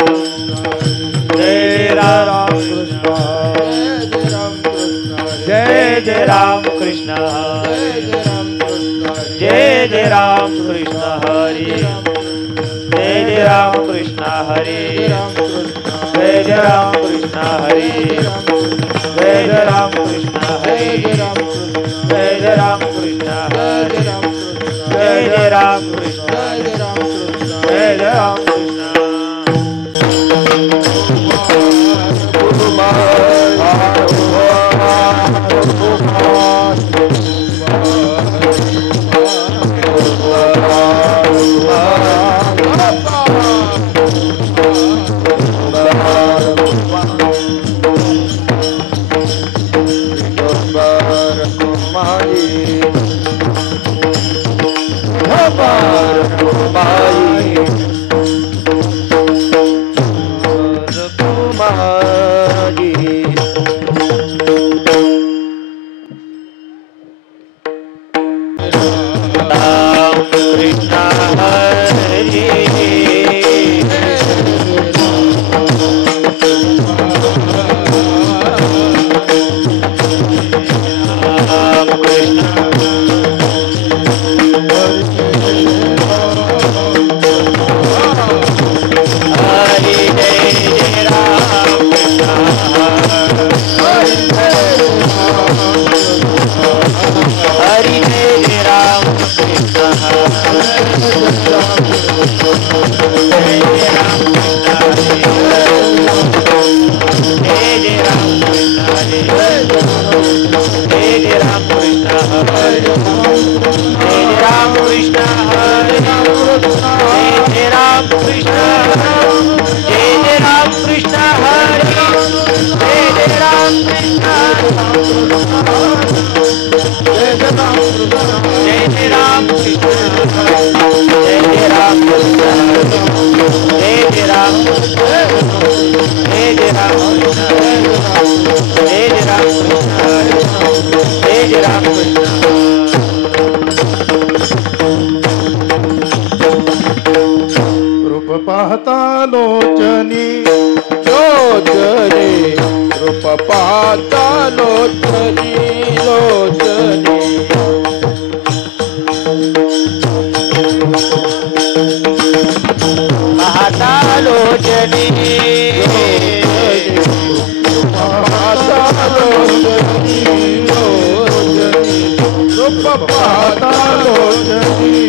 जय राम कृष्ण जय जय राम कृष्ण जय जय राम कृष्ण हरे जय जय राम कृष्ण हरे जय जय राम कृष्ण हरे जय जय राम कृष्ण हरे जय जय राम कृष्ण हरे जय जय राम कृष्ण जय जय राम कृष्ण पाहता लोचनी लोचनी रूप पाहता लोचनी लोचनी पाहता लोचनी पाहता लोचनी लोचनी रूप पाहता लोचनी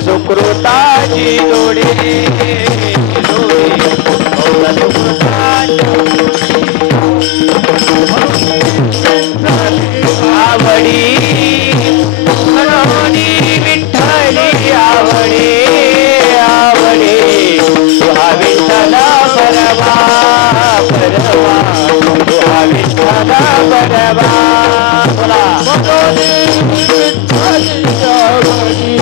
सुकृताची जोडी आवडी मनोनी विठ्ठली आवडी आवडी तुहा विठ्ठल परवा परवा तुहा विठ्ठल परवा बोला मनोनी विठ्ठली आवडी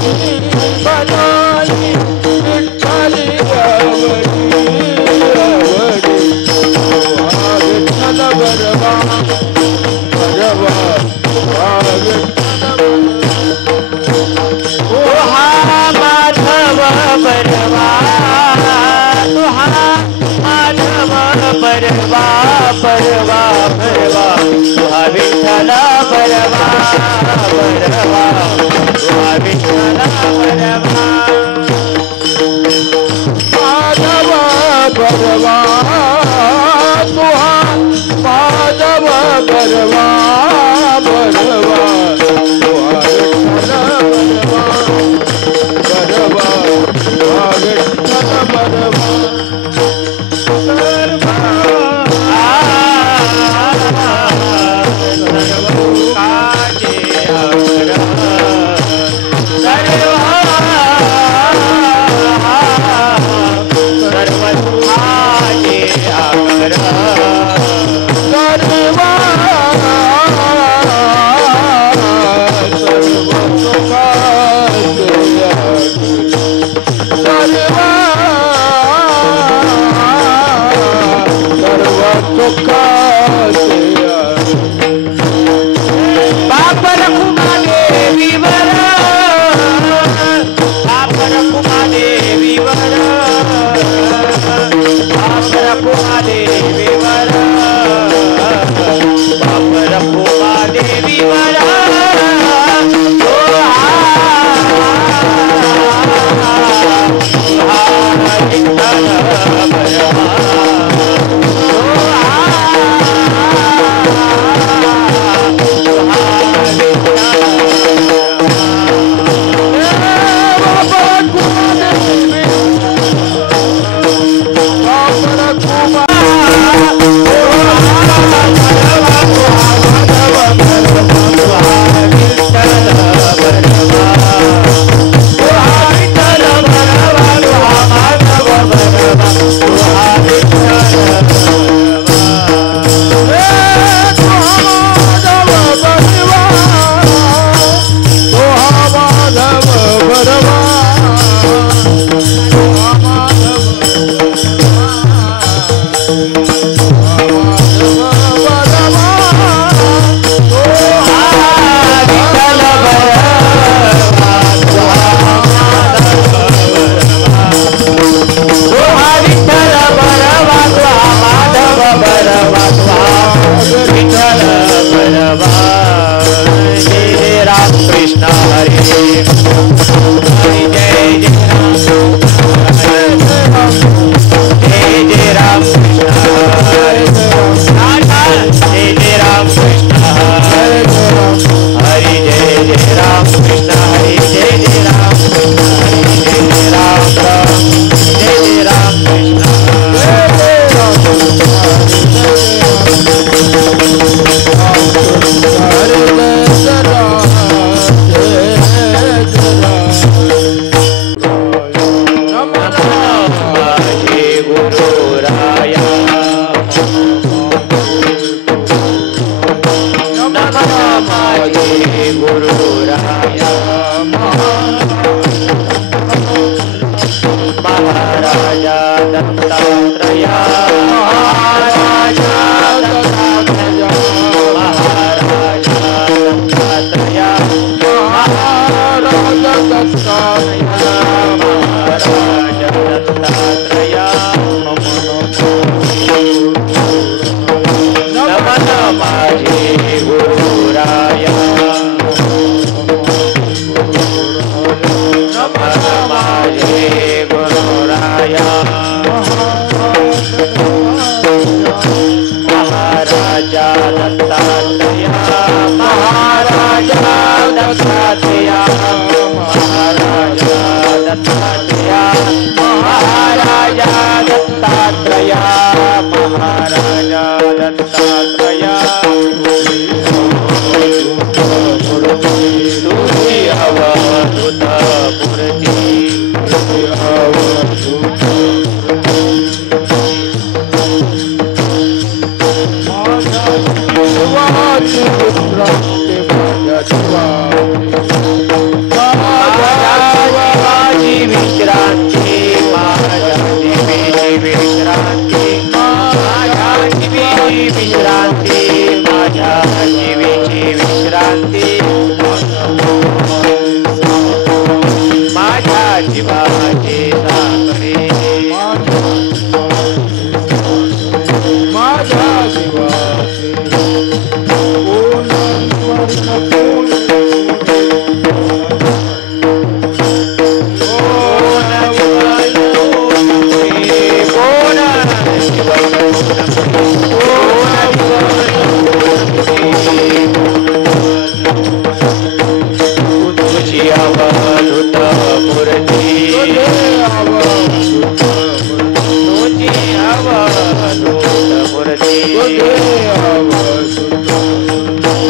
बरवा तुहा माधव बरवा बरवा तुहा बरवा तुहा बरवा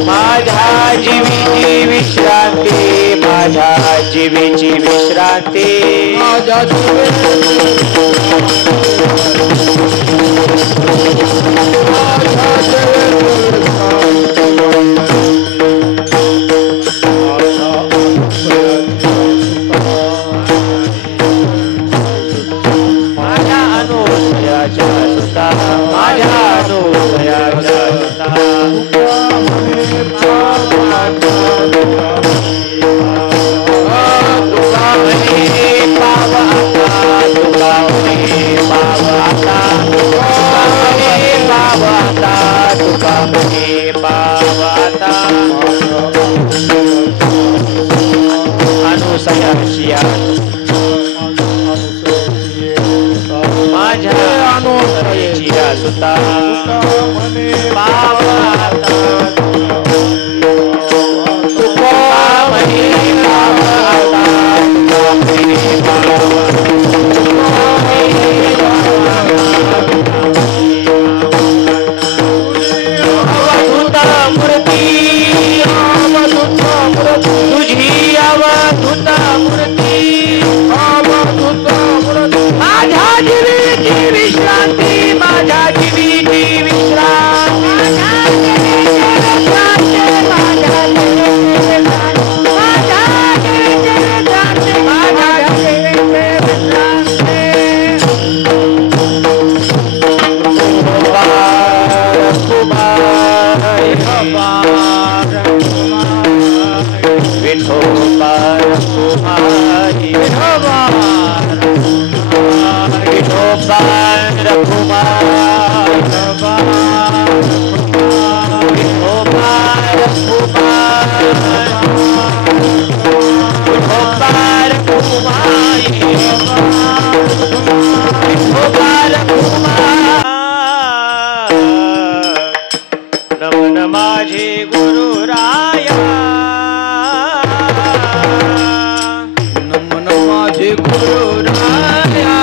माझ्या जीवीची विश्रांती माझ्या जीवीची विश्रांती माझ्या माझ्या अनुदयाच्या सुता माझ्या अनुदयाच्या सुता तुका म्हणे पाव आता तुका म्हणे पाव आता तुका म्हणे पाव आता तुका म्हणे पाव आता अनुसयाची माझ्या अनुसयाची सुता पाव आता तुका म्हणे पाव आता तुका म्हणे पाव अवधूत मूर्ती तुझी अवधूत मूर्ती माझ्या जीवीची विश्रांती माझ्या जीवीची विश्रांती नमन माझे गुरु राया नमन माझे गुरु राया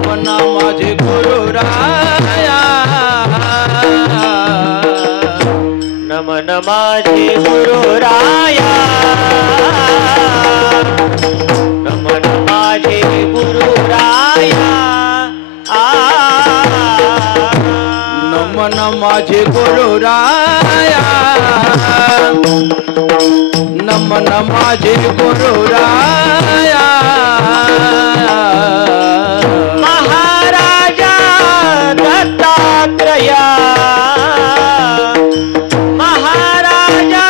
नमन माझे गुरु राया नमन माझे गुरु राया नमन माझे गुरु राया नमन माझे गुरु राया नमन माझे गुरु राया महाराजा दत्तात्रया महाराजा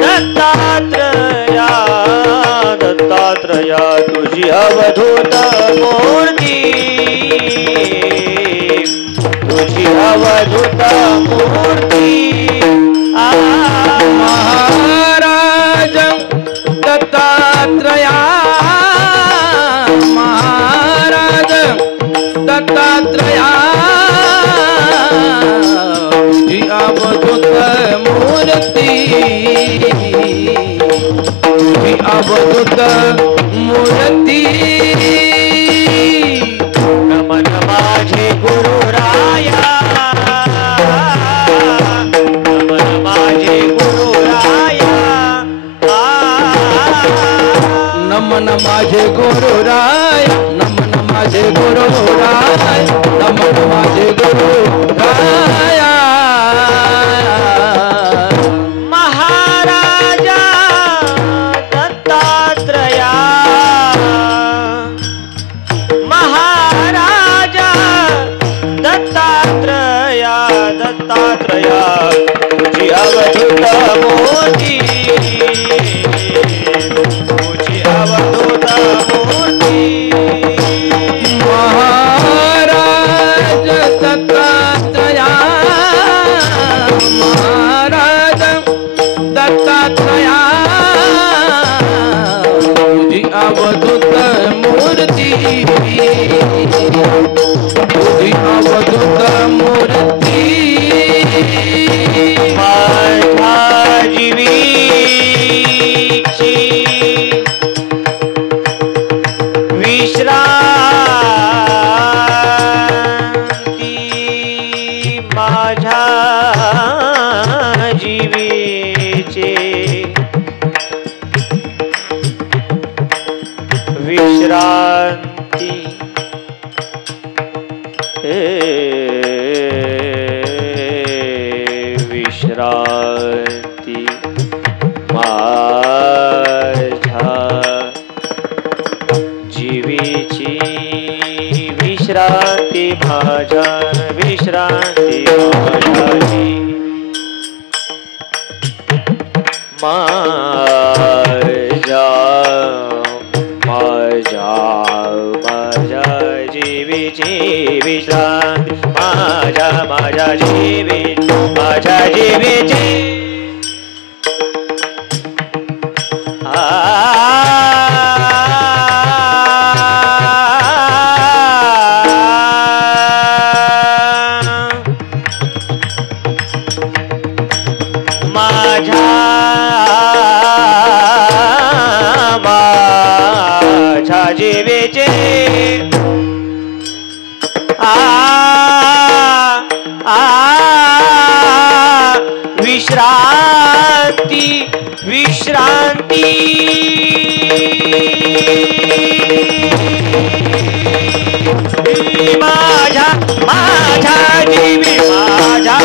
दत्तात्रया दत्तात्रया तुझी अवधूत मूर्ती तुझी अवधूत मूर्ती महाराज दत्तात्रया महाराज दत्तात्रया तुझी अवधूत मूर्ती तुझी अवधूत मूर्ती नमन माझे गुरु राया नमन माझे गुरु राया नमन माझे गुरु राय नमन माझे गुरु राय नमन माझे गुरु राया महाराजा दत्तात्रया महाराजा दत्तात्रया दत्तात्रया तुझी अवधूत मूर्ती तुझी अवधूत मूर्ती महाराज दत्तात्रया विश्रांती विश्रांती माझ्या जीवीची विश्रांती माझ्या विश्रांती माझ्याची माझ्या जीवीची विश्रांती माझ्या जीवीची विश्रांती माझ्या जीवी माझ्या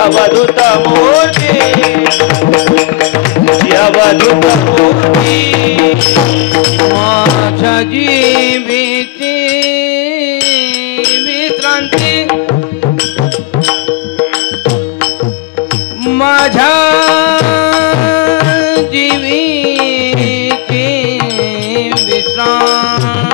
अवधूत मूर्ती अवधूत मूर्ती माझ्या जीवीची विश्रांती माझ्या जीवीची विश्रांती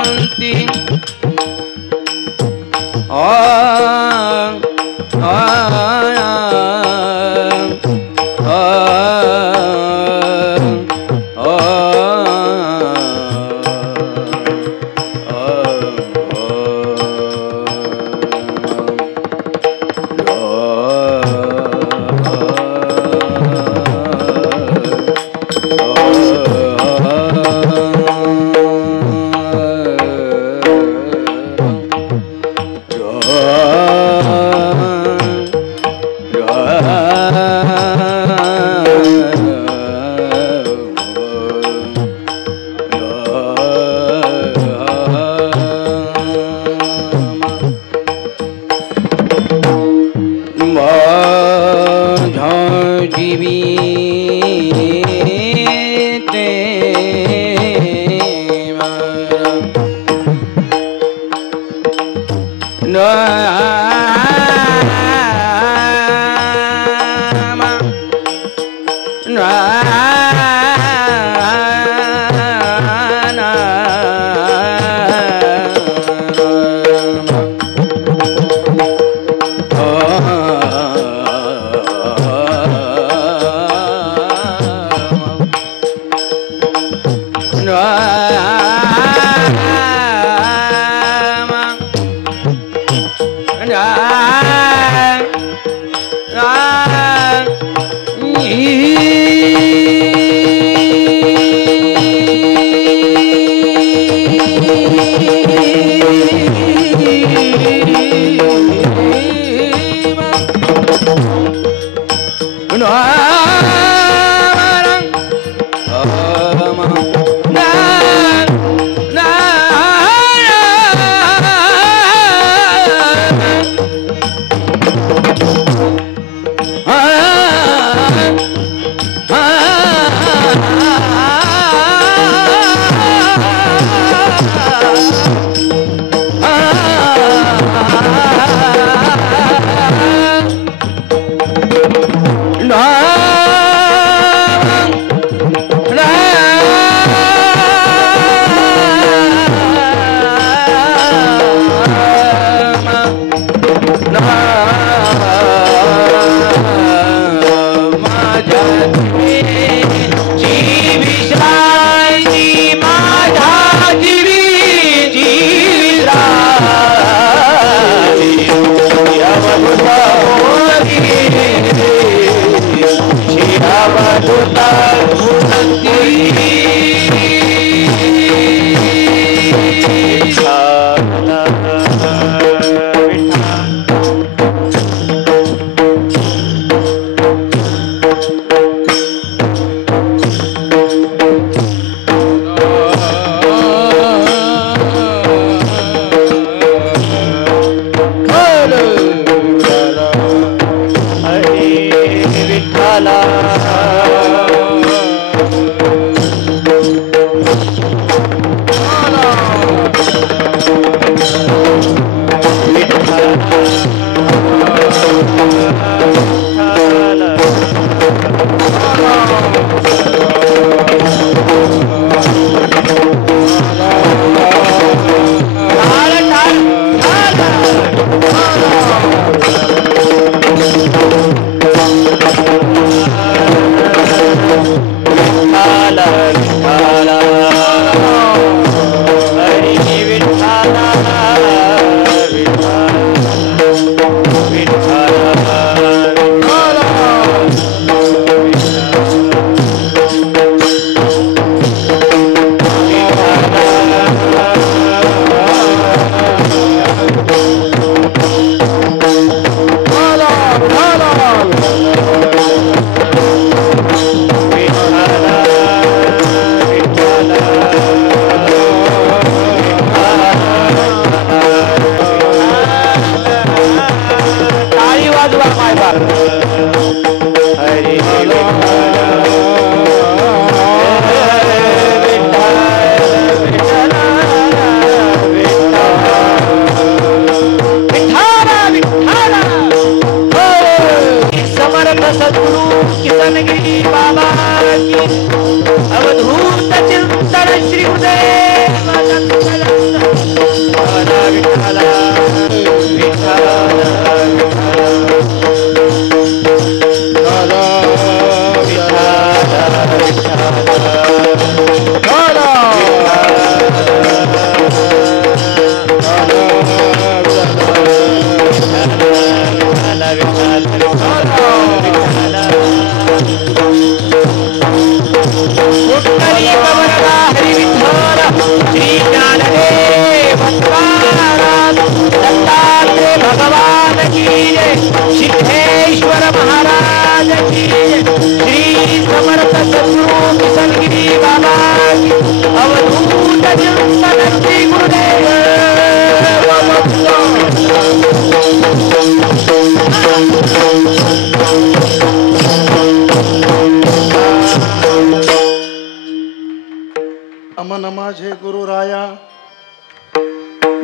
नमन माझे गुरुराया,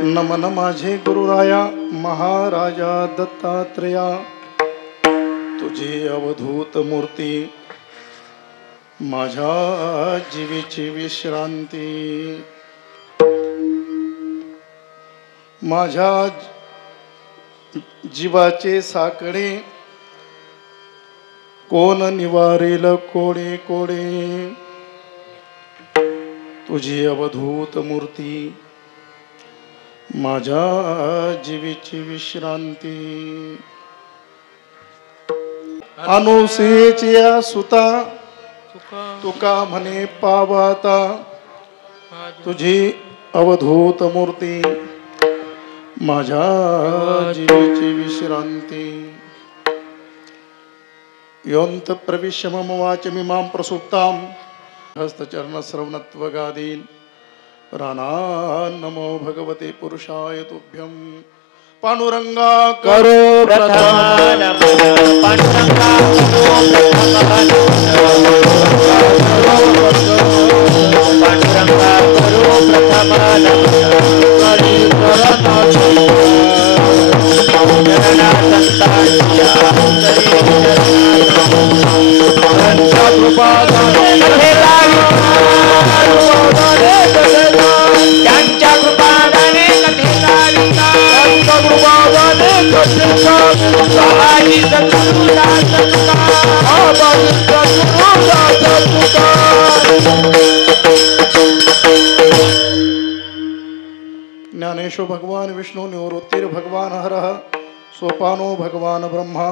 नमन माझे गुरुराया, महाराजा दत्तात्रेया, तुझी अवधूत मूर्ती माझ्या जीवेची विश्रांती, माझ्या जीवाचे साकडे कोण निवारेल कोडे कोडे, तुझी अवधूत मूर्ती माझ्या जीवेची विश्रांती. अनुसेच्या सुता तुका म्हणे पावाता, तुझी अवधूत मूर्ती माझ्या जीवेची विश्रांती. योऽन्त प्रविश्य मम वाचमिमां प्रसुप्तां हस्तचरण श्रवणत्वगादीन् प्राणान् नमो भगवते पुरुषाय तुभ्यं. पांडुरंगा करो प्रथम नमः, पांडुरंगा करो पांडुरंगा करो प्रथम त्यांच्या कृपादाने ज्ञानेशो भगवान विष्णु निवृत्तिर भगवान हरः सोपानो भगवान ब्रह्मा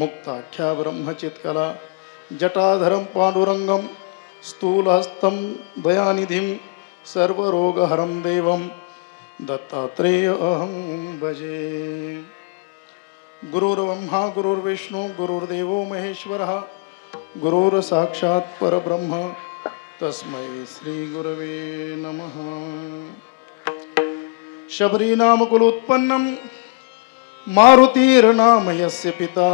मुक्ताख्या ब्रह्मचित्कला जटाधरं पांडुरंगं स्थूलहस्तं दयानिधिं सर्वरोगहरं देवं दत्तात्रेय अहं भजे। गुरुर्ब्रह्मा गुरुर्विष्णु गुरुर्देवो महेश्वरः गुरुर्साक्षात् परब्रह्म तस्मै श्री गुरवे नमः। शबरीनामकुलोत्पन्नं मारुतिर्नाम यस्य पिता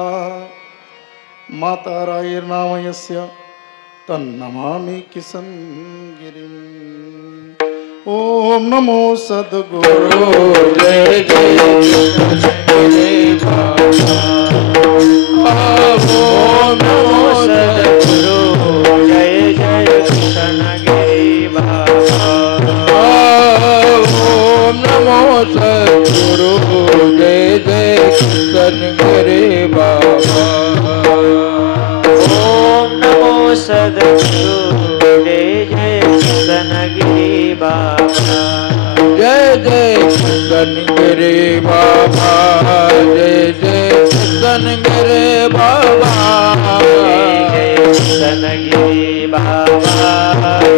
माता रायर्नाम यस्य तन्नमामि किसनगिरिम्। ओम नमो सद्गुरु जय जय ओम नमो सद्गुरु जय जय कृष्णगिरि बाबा। ओम नमो सद्गुरु जय जय कृष्णगिरि बाबा। ओम नमो सद्गुरु जय जय कृष्णगिरि बाबा। जय जय कृष्णगिरि बाबा। जय जय कृष्णगिरि बाबा। जय कृष्णगिरि बाबा।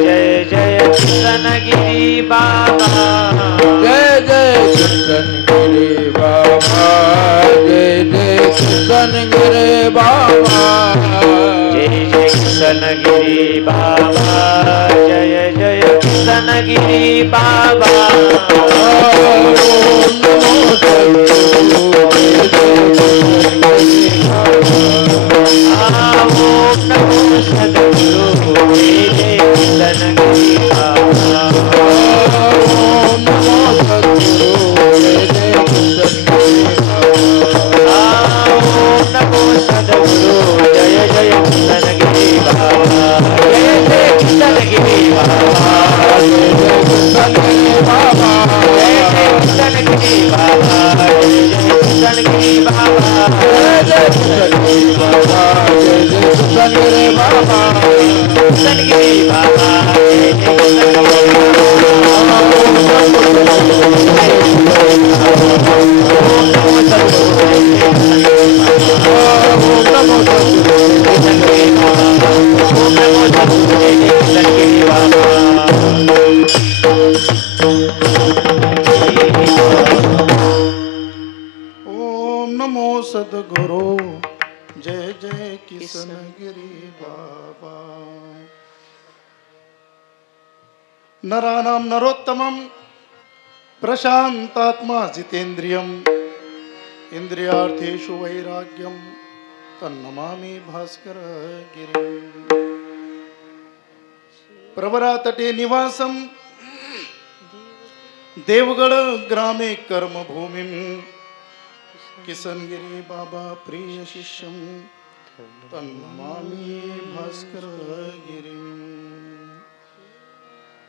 जय जय कृष्णगिरि बाबा। जय जय कृष्णगिरि बाबा। जय जय कृष्णगिरि बाबा। जय जय कृष्णगिरि बाबा। जय जय कृष्णगिरि बाबा। ओम नमो सद्गुरु जय जय कृष्णगिरि बाबा। ओम नमो सद्गुरु जय जय कृष्णगिरि बाबा। ओम नमो सद्गुरु जय जय कृष्णगिरि बाबा। जय जय कृष्णगिरि बाबा। जय जय कृष्णगिरि बाबा। जय जय कृष्णगिरि बाबा। जय जय कृष्णगिरि बाबा। जय जय कृष्णगिरि बाबा। जय जय कृष्णगिरि बाबा। कृष्णगिरि बाबा। जय जय कृष्णगिरि ओम नमो सद्गुरु जय जय किसनगिरि बाबा। नराणां नरोत्तमं प्रशांतात्मा जितेन्द्रियं इंद्रियार्थेषु वैराग्यं तन्नमामि भास्करगिरिं। प्रवरातटे निवासं देवगढ़ ग्रामे कर्मभूमिं किसनगिरि बाबा प्रिय शिष्यं तन्नमामि भास्करगिरिं।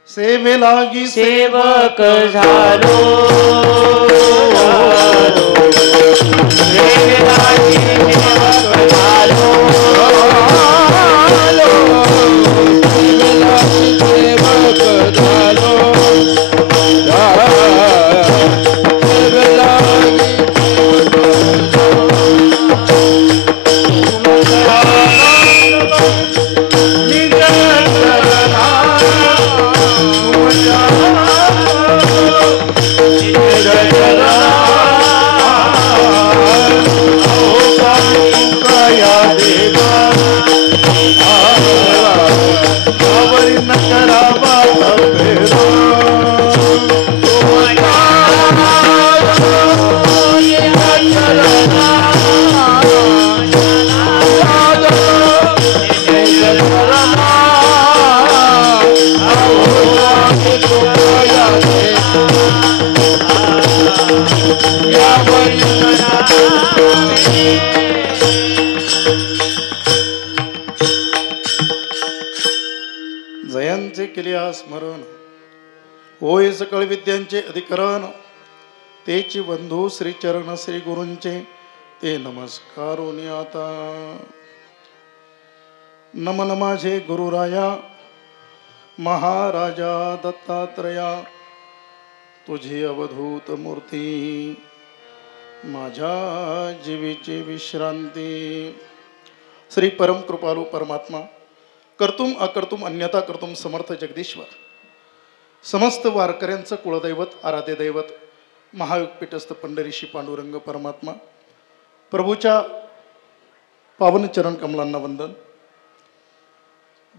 सेवे लागी सेवक झालो सेवे लागी सेवक झालो जयांचे केल्या स्मरण होय सकळ विद्यांचे अधिकरण तेची बंधू श्री चरण श्री गुरूंचे ते नमस्कारोनी आता। नमन माझे गुरुराया महाराजा दत्तात्रया तुझी अवधूत मूर्ती माझ्या जीवीची विश्रांती। श्री परम कृपालू परमात्मा कर्तुम अकर्तुम अन्यथा कर्तुम समर्थ जगदीश्वर समस्त वारकऱ्यांचं कुळदैवत आराध्य दैवत महायुगपीठस्थ पंढरीशी पांडुरंग परमात्मा प्रभूच्या पावन चरण कमलांना वंदन.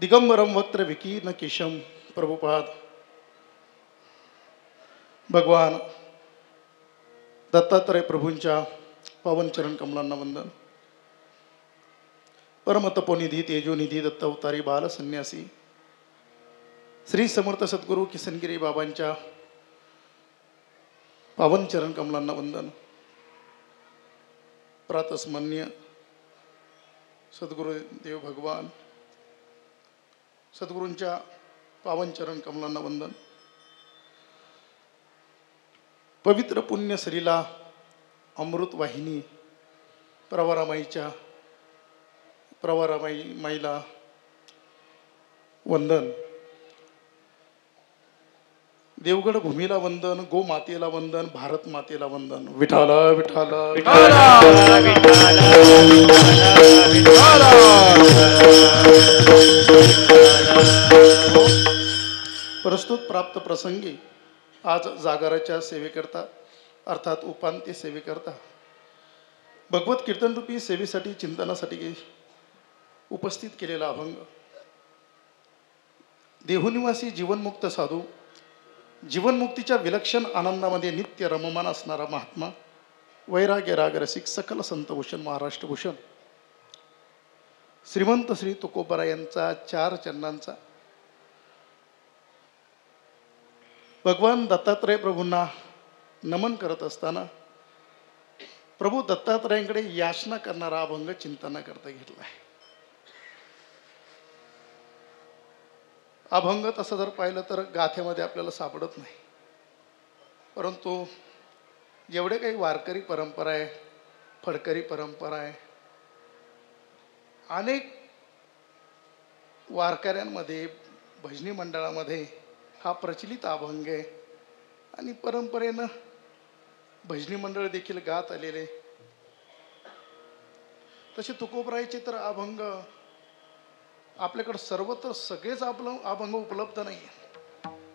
दिगंबरम वक्त्र विकीर्ण केशम प्रभुपाद भगवान दत्तात्रय प्रभूंच्या पावन चरण कमलांना वंदन. परमतपोनिधी तेजोनिधी दत्त अवतारी बाल संन्यासी श्री समर्थ सद्गुरू किसनगिरी बाबांच्या पावन चरण कमलांना वंदन. प्रातस्मन्य सद्गुरुदेव भगवान सद्गुरूंच्या पावन चरण कमलांना वंदन. पवित्र पुण्य श्रीला अमृत वाहिनी प्रवरामाईला वंदन. देवगड भूमीला वंदन. गो मातेला वंदन. भारत मातेला वंदन. विठाला विठाला प्रस्तुत प्राप्त प्रसंगी आज जागराच्या सेवेकरता अर्थात उपांत्य सेवेकरता भगवत कीर्तनरूपी सेवेसाठी चिंतनासाठी उपस्थित केलेला अभंग देहुनिवासी जीवनमुक्त साधू जीवनमुक्तीच्या विलक्षण आनंदामध्ये नित्य रममान असणारा महात्मा वैराग्य राग रसिक सकल संतभूषण महाराष्ट्रभूषण श्रीमंत श्री तुकोबरा यांचा 4 चरणांचा भगवान दत्तात्रय प्रभूंना नमन करत असताना प्रभू दत्तात्रयांकडे याचना करणारा अभंग चिंतना करता घेतला आहे. अभंग तसं जर पाहिलं तर गाथ्यामध्ये आपल्याला सापडत नाही, परंतु जेवढे काही वारकरी परंपरा आहे, फडकरी परंपरा आहे, अनेक वारकऱ्यांमध्ये भजनी मंडळामध्ये हा प्रचलित अभंग आहे आणि परंपरेनं भजनी मंडळ देखील गात आलेले. तसे तुकोबरायचे तर अभंग आपल्याकडे सर्वत्र सगळेच आपलं अभंग उपलब्ध नाही.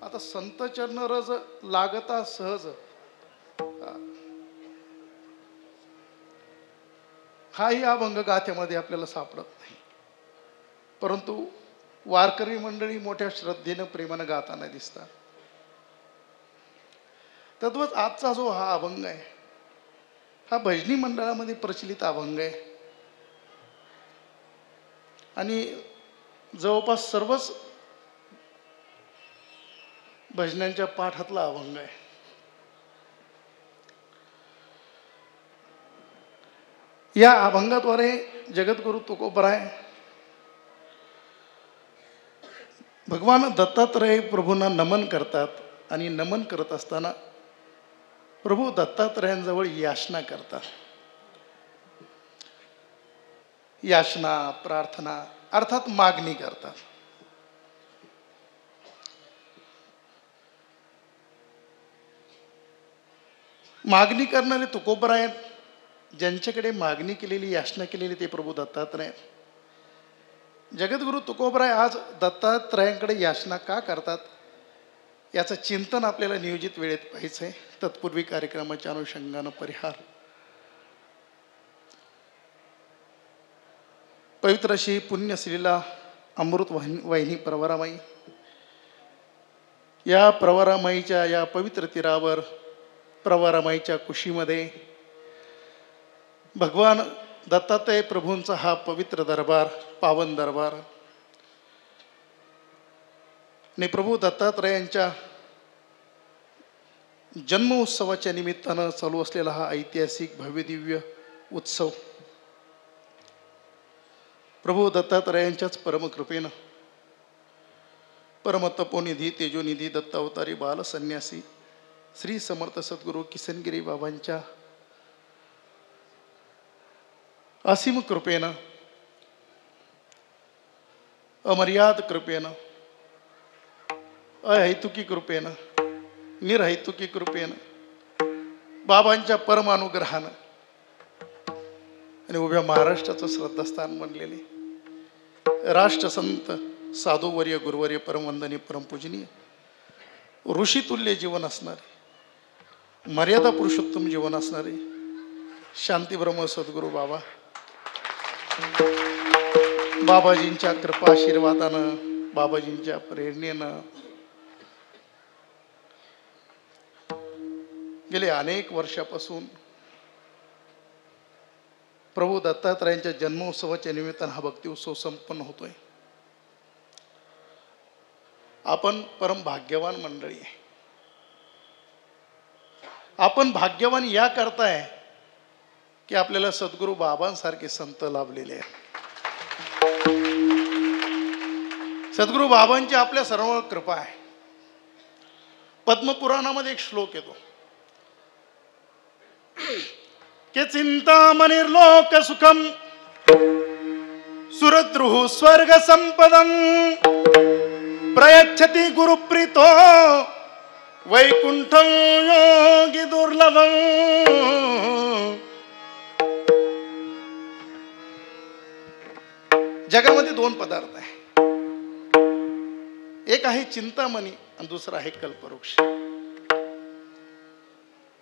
आता संत चरण रज लागता सहज हाही अभंग गाथ्यामध्ये आपल्याला सापडत नाही, परंतु वारकरी मंडळी मोठ्या श्रद्धेनं प्रेमानं गाताना दिसतात. तद्वत आजचा जो हा अभंग आहे हा भजनी मंडळामध्ये प्रचलित अभंग आहे आणि जवळपास सर्वच भजनांच्या पाठातला अभंग आहे. या अभंगाद्वारे जगद्गुरु तुकोबराय भगवान दत्तात्रय प्रभूंना नमन करतात आणि नमन करत असताना प्रभू दत्तात्रयांजवळ याचना करतात. याचना प्रार्थना अर्थात मागणी करतात. मागणी करणारे तुकोबराय ज्यांच्याकडे मागणी केलेली याचना केलेली ते प्रभू दत्तात्रय. जगद्गुरु तुकोबराय आज दत्तात्रयांकडे याचना का करतात याचं चिंतन आपल्याला नियोजित वेळेत पाहिजे आहे. तत्पूर्वी कार्यक्रमाच्या अनुषंगानं परिहार. पवित्र अशी पुण्यश्रीला अमृत वाहिनी प्रवरामाई, या प्रवरामाईच्या या पवित्र तीरावर प्रवरामाईच्या कुशीमध्ये भगवान दत्तात्रय प्रभूंचा हा पवित्र दरबार, पावन दरबार आणि प्रभू दत्तात्रयांच्या जन्म उत्सवाच्या निमित्तानं चालू असलेला हा ऐतिहासिक भव्य दिव्य उत्सव प्रभू दत्तात्रयांच्याच परमकृपेनं परमतपोनिधी तेजोनिधी दत्त अवतारी बाल संन्यासी श्री समर्थ सद्गुरू किसनगिरी बाबांच्या असीम कृपेनं अमर्याद कृपेनं अहैतुकी कृपेनं निरहैतुकी कृपेनं बाबांच्या परमानुग्रहानं आणि उभ्या महाराष्ट्राचं श्रद्धास्थान बनलेले राष्ट्रसंत साधुवर्य गुरुवर्य परमवंदनीय परमपूजनीय ऋषितुल्य जीवन असणारे, मर्यादा पुरुषोत्तम जीवन असणारे शांती ब्रह्म सद्गुरू बाबा, बाबाजींच्या कृपा आशीर्वादानं, बाबाजींच्या प्रेरणेनं गेले अनेक वर्षापासून प्रभू दत्तात्रयांच्या जन्मोत्सवाच्या निमित्तानं हा भक्ती उत्सव संपन्न होतोय. आपण परम भाग्यवान मंडळी आहे. आपण भाग्यवान या करताय की आपल्याला सद्गुरू बाबांसारखे संत लाभलेले आहेत. सद्गुरू बाबांची आपल्या सर्वांवर कृपा आहे. पद्मपुराणामध्ये एक श्लोक येतो के चिंतामणिर्लोक सुखम सुरद्रुः स्वर्ग संपदं प्रयच्छति गुरुप्रीतो वैकुंठं योगी दुर्लभं. जगामध्ये दोन पदार्थ आहे. एक आहे चिंतामणी आणि दुसरा आहे कल्पवृक्ष.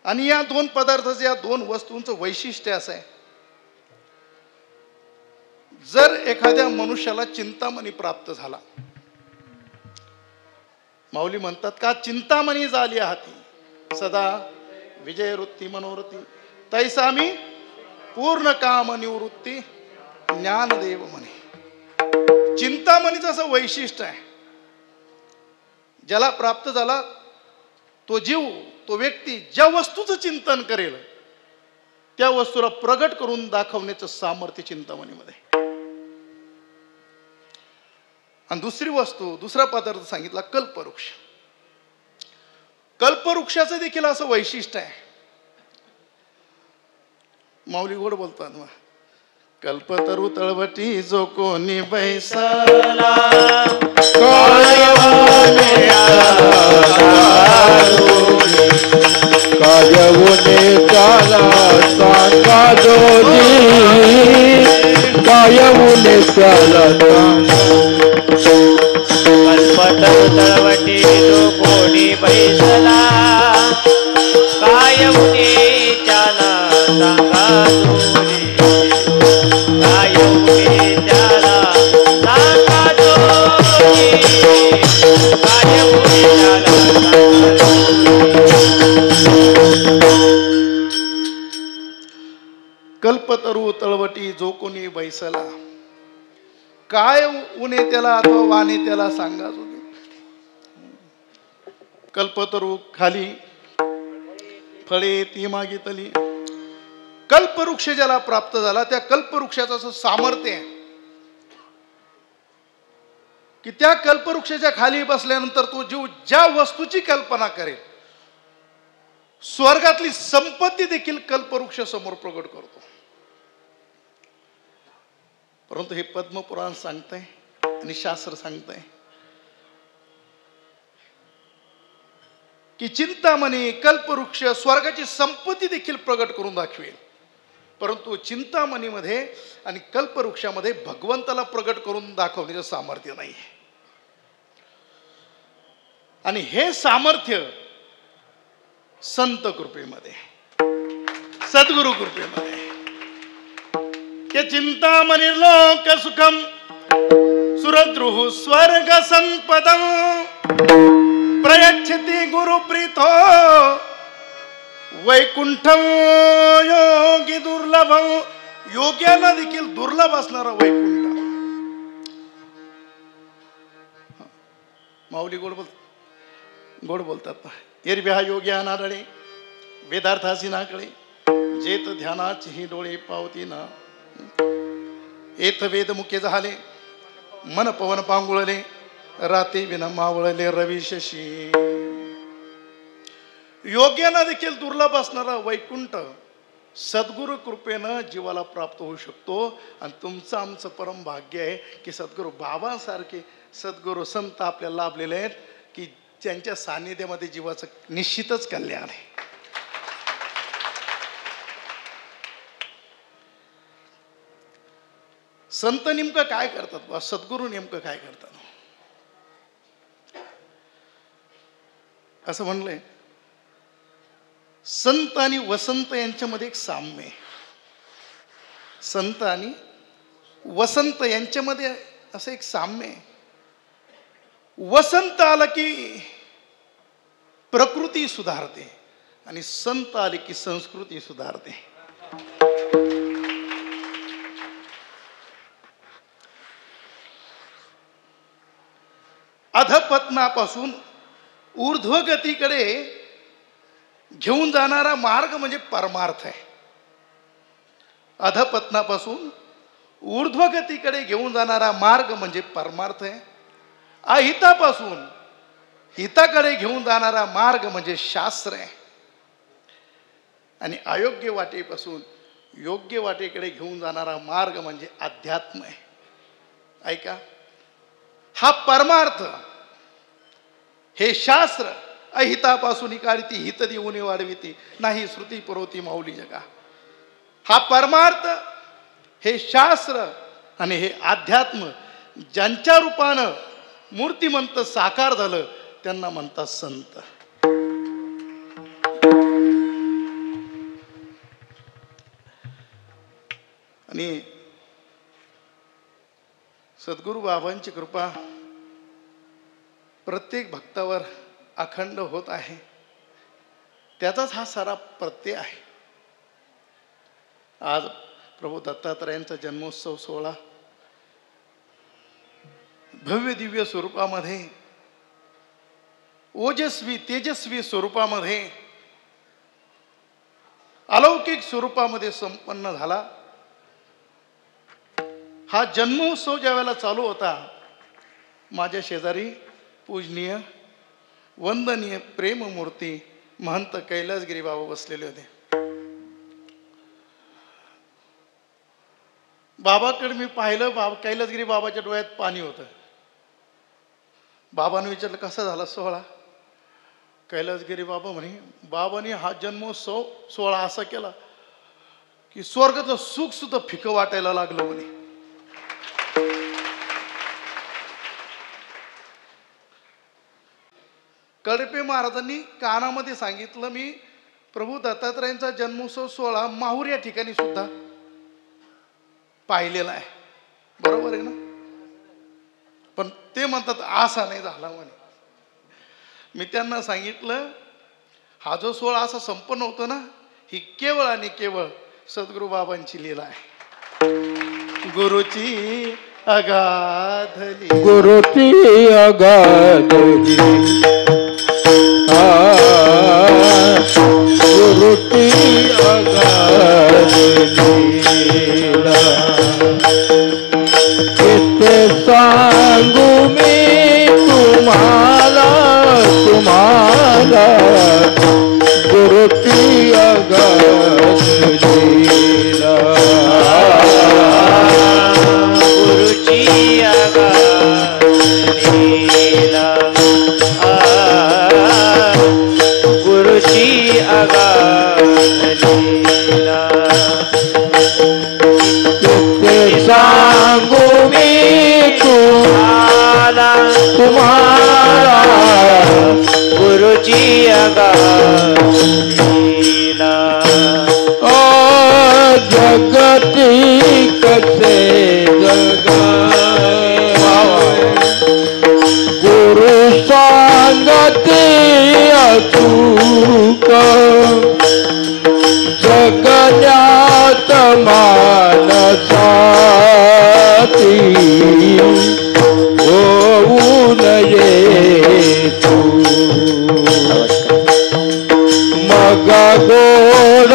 आणि या दोन पदार्थाचं, या दोन वस्तूंचं वैशिष्ट्य असं आहे, जर एखाद्या मनुष्याला चिंतामणी प्राप्त झाला, माऊली म्हणतात का चिंतामणी झाली हाती सदा विजय वृत्ती मनोवृत्ती तैसा मी पूर्ण काम निवृत्ती ज्ञानदेव म्हणे. चिंतामणीचं असं वैशिष्ट्य आहे, ज्याला प्राप्त झाला तो जीव, तो व्यक्ती ज्या वस्तूचं चिंतन करेल त्या वस्तूला प्रगट करून दाखवण्याचं सामर्थ्य चिंतामणीमध्ये. आणि दुसरी वस्तू, दुसरा पदार्थ सांगितला कल्पवृक्ष. कल्पवृक्षाचं देखील असं वैशिष्ट्य आहे, माऊली गोड बोलतात मग, कल्पतरू तळवटी जो कोणी बैसला कायवने त्याला सांगा दोन्ही, कायवने त्याला कल्पतरू तळवटी जो कोणी बैसला कायवने त्याला सांगा दोन्ही, कायवने त्याला सांगा दोन्ही, कायवने त्याला सांगा कल्पतरू तळवटी जो कोणी बैसला, काय उने त्याला अथवा वाने त्याला सांगा. कल्पतरू खाली फळे ती मागितली. कल्पवृक्ष ज्याला प्राप्त झाला त्या कल्पवृक्षाचं असं सामर्थ्य आहे की त्या कल्पवृक्षाच्या खाली बसल्यानंतर तो जीव ज्या वस्तूची कल्पना करेल, स्वर्गातली संपत्ती देखील कल्पवृक्ष समोर प्रगट करतो. परंतु हे पद्मपुराण सांगतंय आणि शास्त्र सांगतंय की चिंतामणी कल्पवृक्ष स्वर्गाची संपत्ती देखील प्रगट करून दाखवेल, परंतु चिंतामणीमध्ये आणि कल्पवृक्षामध्ये भगवंताला प्रगट करून दाखवण्याचं सामर्थ्य नाही. आणि हे सामर्थ्य संत कृपेमध्ये, सद्गुरु कृपेमध्ये, के चिंतामणिर्लोक सुखम सुरद्रुः स्वर्ग संपदं प्रयच्छति गुरुप्रीतो वैकुंठं योगी दुर्लभं. योग्याला देखील दुर्लभ असणारा वैकुंठ. माऊली गोड बोलतात. एरव्या योग्या नारळे वेदार्थासी नाकळे जेत ध्यानाची ही डोळे पावती ना. एथ वेद मुखे झाले मन पवन पांगुळले राती विन मावळले रवी शशी. योग्याला देखील दुर्लभ असणारा वैकुंठ सद्गुरु कृपेनं जीवाला प्राप्त होऊ शकतो. आणि तुमचं आमचं परम भाग्य आहे की सद्गुरू बाबांसारखे सद्गुरू संत आपल्याला लाभलेले आहेत की त्यांच्या सान्निध्यामध्ये जीवाचं निश्चितच कल्याण आहे. संत नेमकं काय करतात बा, सद्गुरू नेमकं काय करतात? असं म्हणलंय, संत आणि वसंत यांच्यामध्ये एक साम्य आहे. संत आणि वसंत यांच्यामध्ये असं एक साम्य आहे. वसंत आला की प्रकृती सुधारते आणि संत आले की संस्कृती सुधारते. अधपतनापासून ऊर्ध्वगतीकडे घेऊन जाणारा मार्ग म्हणजे परमार्थ आहे. अधपतनापासून ऊर्ध्वगतीकडे घेऊन जाणारा मार्ग म्हणजे परमार्थ आहे. अहितापासून हिताकडे घेऊन जाणारा मार्ग म्हणजे शास्त्र आहे. आणि अयोग्य वाटेपासून योग्य वाटेकडे घेऊन जाणारा मार्ग म्हणजे अध्यात्म आहे. ऐका, हा परमार्थ, हे शास्त्र अहितापासून काढती हित देऊन वाढविती, नाही श्रुती पुरवती माऊली जगा. हा परमार्थ, हे शास्त्र आणि हे अध्यात्म ज्यांच्या रूपानं मूर्तिमंत साकार झालं त्यांना म्हणतात संत. आणि सद्गुरु बाबांची कृपा प्रत्येक भक्तावर अखंड होत आहे. त्याचाच हा सारा प्रत्यय आहे. आज प्रभू दत्तात्रयांचा जन्मोत्सव सोहळा भव्य दिव्य स्वरूपामध्ये, ओजस्वी तेजस्वी स्वरूपामध्ये, अलौकिक स्वरूपामध्ये संपन्न झाला. हा जन्मोत्सव ज्या वेळेला चालू होता, माझ्या शेजारी पूजनीय वंदनीय प्रेममूर्ती महंत कैलासगिरी बाबा बसलेले होते. बाबाकडे मी पाहिलं, कैलासगिरी बाबाच्या डोळ्यात पाणी होतं. बाबाने विचारलं कसा झाला सोहळा. कैलासगिरी बाबा म्हणे, बाबाने हा जन्मोत्सव सोहळा असा केला की स्वर्गाचं सुख सुद्धा फिकं वाटायला लागलं म्हणे. कडपे महाराजांनी कानामध्ये सांगितलं, मी प्रभू दत्तात्रयांचा जन्मोत्सव सोहळा माहूर या ठिकाणी सुद्धा पाहिलेला आहे. बरोबर आहे ना? पण ते म्हणतात असा नाही झाला म्हणे. मी त्यांना सांगितलं, हा जो सोहळा असा संपन्न होतो ना, ही केवळ आणि केवळ सद्गुरु बाबांची लीला आहे. गुरुची अगाधली, गुरुची अगाधली, गुरुची अगाधली, किती सांगू मी तुम्हाला, तुम्हाला गुरुची अगाधली, गुरुची अगाधली, गुरुची अगाधली, किती सांगू मी तुम्हाला, तुम्हाला गुरुची अगाधली. जगती कसे जगावे, गुरु सांगती अचूक, जगण्यात मानसाती होऊ नये तू. मग गोड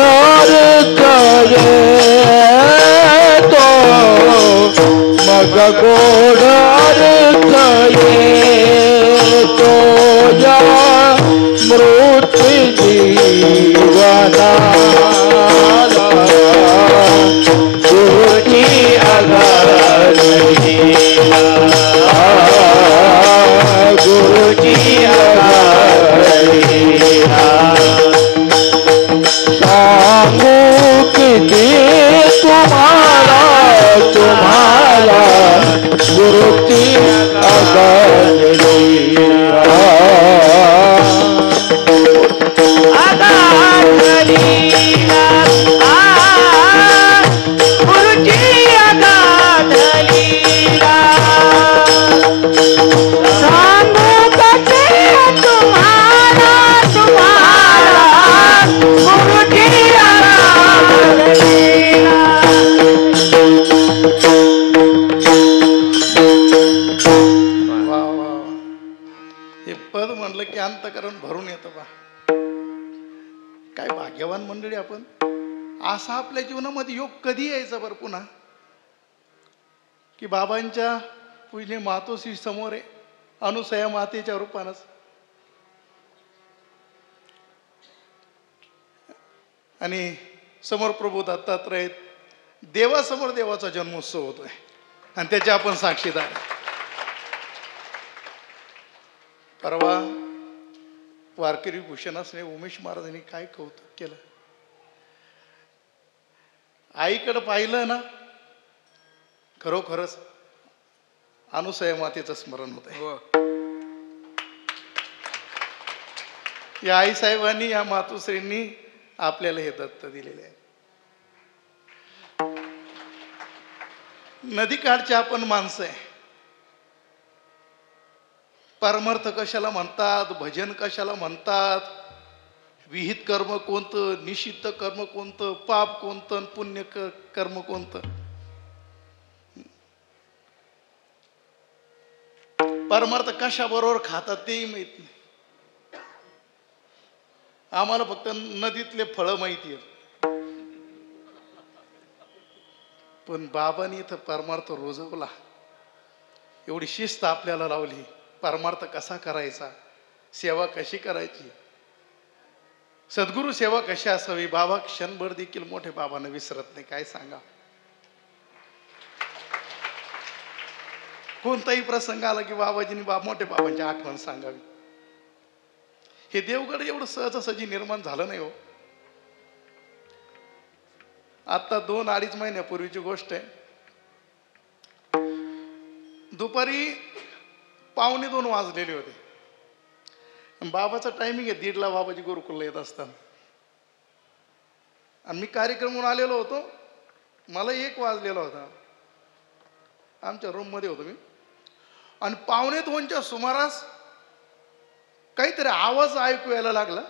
असा आपल्या जीवनामध्ये योग कधी यायचा बरं पुन्हा, की बाबांच्या पूजने मातोश्री समोर आहे, अनुसया मातेच्या रूपानंच, आणि समोर प्रभू दत्तात्रय आहेत. देवासमोर देवाचा जन्मोत्सव होतोय आणि त्याचे आपण साक्षीदार. परवा वारकरी भूषण असणे उमेश महाराजांनी काय कौतुक केलं. आईकडे पाहिलं ना, खरोखरच अनुसया मातेचं स्मरण होत आहे. या आईसाहेबांनी, या मातोश्रींनी आपल्याला हे दत्त दिलेले आहे. नदीकाठचे आपण माणसं आहे. परमार्थ कशाला म्हणतात, भजन कशाला म्हणतात, विहित कर्म कोणतं, निषिद्ध कर्म कोणतं, पाप कोणतं, पुण्य कर्म कोणतं. परमार्थ कशाबरोबर खातात तेही माहित नाही. आम्हाला फक्त नदीतले फळं माहिती आहेत. पण बाबांनी इथं परमार्थ रोजवला. एवढी शिस्त आपल्याला लावली. परमार्थ कसा करायचा, सेवा कशी करायची, सद्गुरू सेवा कशी असावी. बाबा क्षणभर देखील मोठे बाबांना विसरत नाही. काय सांगा, कोणताही प्रसंग आला की बाबाजींनी मोठे बाबांची आठवण सांगावी. हे देवगड एवढं सहजासहजी निर्माण झालं नाही हो. आता 2-2.5 महिन्यापूर्वीची गोष्ट आहे. दुपारी 1:45 वाजलेले होते. बाबाचा टायमिंग आहे 1:30 बाबाजी गुरुकुलला येत असतात. आणि मी कार्यक्रमून आलेलो होतो. मला 1 वाजलेला होता. आमच्या रूममध्ये होतो मी. आणि 1:45च्या सुमारास काहीतरी आवाज ऐकू यायला लागला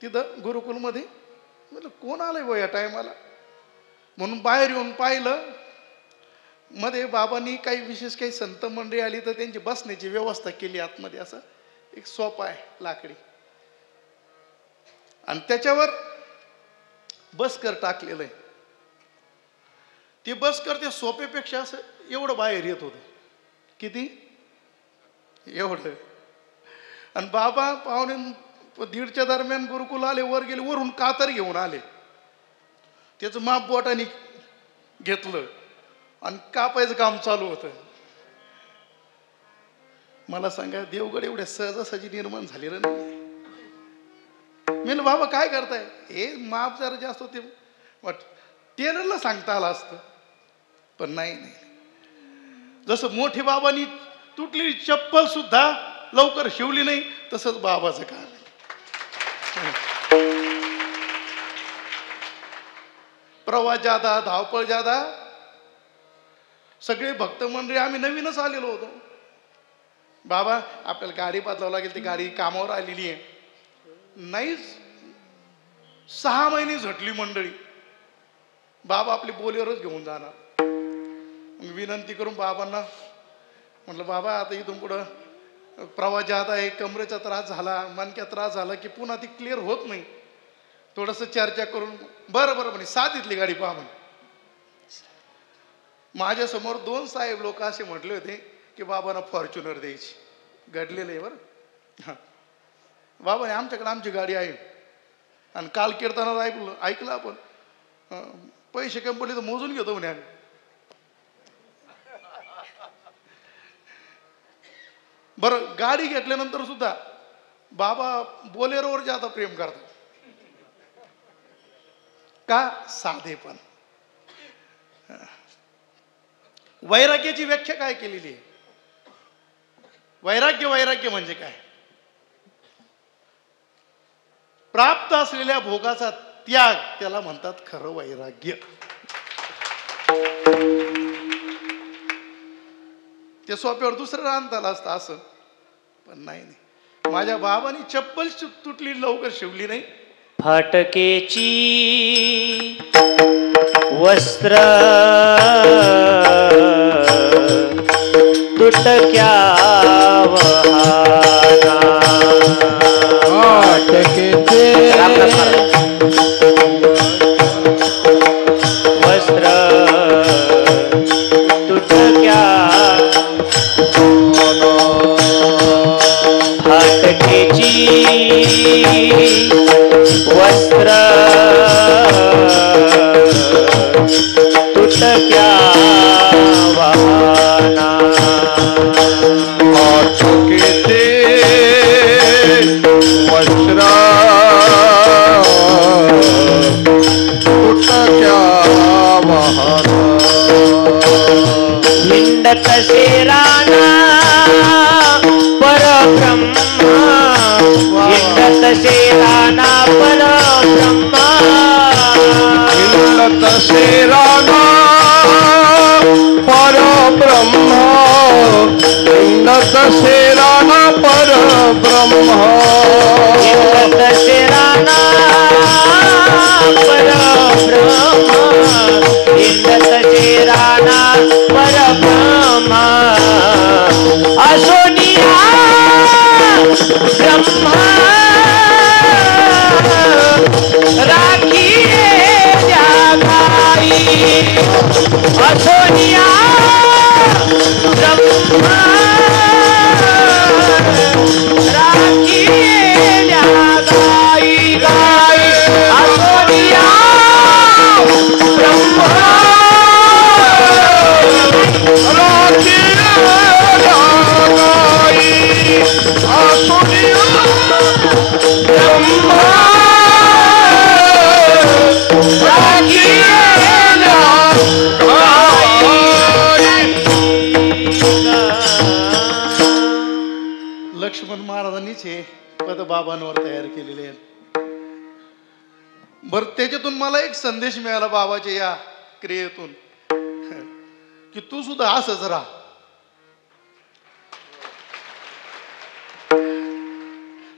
तिथं गुरुकुलमध्ये. म्हटलं कोण आलंय बो या टायमाला, म्हणून बाहेर येऊन पाहिलं. मध्ये बाबांनी काही संत मंडळी आली तर त्यांची बसण्याची व्यवस्था केली. आतमध्ये असं एक सोफा आहे लाकडी, आणि त्याच्यावर बसकर टाकलेलं आहे. ते बसकर त्या सोफ्यापेक्षा असं एवढं बाहेर येत होतं. किती, एवढं. आणि बाबा 1:45च्या दरम्यान गुरुकुल आले, वर गेले, वरून कातर घेऊन आले. त्याचं माप बोटाने घेतलं आणि कापायचं काम चालू होतं. मला सांगा, देवगड एवढ्या सहजासहजी निर्माण झालेलं नाही. मी म्हणलं बाबा काय करताय, हे माप जरा जास्त होते, टेलरला सांगता आलं असतं. पण नाही, जसं मोठे बाबांनी तुटलेली चप्पल सुद्धा लवकर शिवली नाही, तसंच बाबाचं काम आहे. प्रवास जादा, धावपळ जादा. सगळे भक्त मंडळी आम्ही नवीनच आलेलो होतो. बाबा आपल्याला गाडी बदलावं लागेल, ती गाडी कामावर आलेली आहे. नाहीच 6 महिने झटली मंडळी. बाबा आपली बोलीवरच घेऊन जाणार. विनंती करून बाबांना म्हटलं बाबा आता इथून पुढं प्रवास जादा आहे, कमरेचा त्रास झाला, मनक्या त्रास झाला की पुन्हा ती क्लिअर होत नाही. थोडंसं चर्चा करून बरं म्हणे 7 गाडी पहा म्हणे. माझ्यासमोर 2 साहेब लोक असे म्हटले होते की बाबांना फॉर्च्युनर द्यायची. घडलेलं आहे बरं. बाबाने आमच्याकडे आमची गाडी आहे. आणि काल कीर्तनात ऐकलं आपण पैसे कंपनीचं मोजून घेतो म्हणे आम्ही. बरं, गाडी घेतल्यानंतर सुद्धा बाबा बोलेरोवर जादा प्रेम करतात. का? साधेपण. वैराग्याची व्याख्या काय केलेली आहे? वैराग्य म्हणजे काय? प्राप्त असलेल्या भोगाचा त्याग, त्याला म्हणतात खरं वैराग्य. ते सोप्यावर दुसरं राहत आलं असतं असं, पण नाही. माझ्या बाबांनी चप्पल तुटली लवकर शिवली नाही. फाटकेची वस्त्र तुटक्या वहाना. फाटकेचे तुटक्या वाहना आठुके वस्त्रा तुटक्या वाहना हिंडत शेराना परब्रह्मा हिंडत शेराना परब्रह्मा हिंडत शेराना परब्रह्म हिंडत शेराना परब्रह्म हिंडत शेराना परब्रह्मा हिंडत शेराना परब्रह्मा असोनिया ब्रह्मा राखी जागाई असोनिया ब्रह्मा राखी जागाई गाई असोनिया ब्रह्मा राखी जागाई आसुनिया ब्रह्मा राखी लक्ष्मण महाराजांनीच हे पद बाबांवर तयार केलेले आहेत. बर त्याच्यातून मला एक संदेश मिळाला बाबाच्या या क्रियेतून की तू सुद्धा असंच राहा.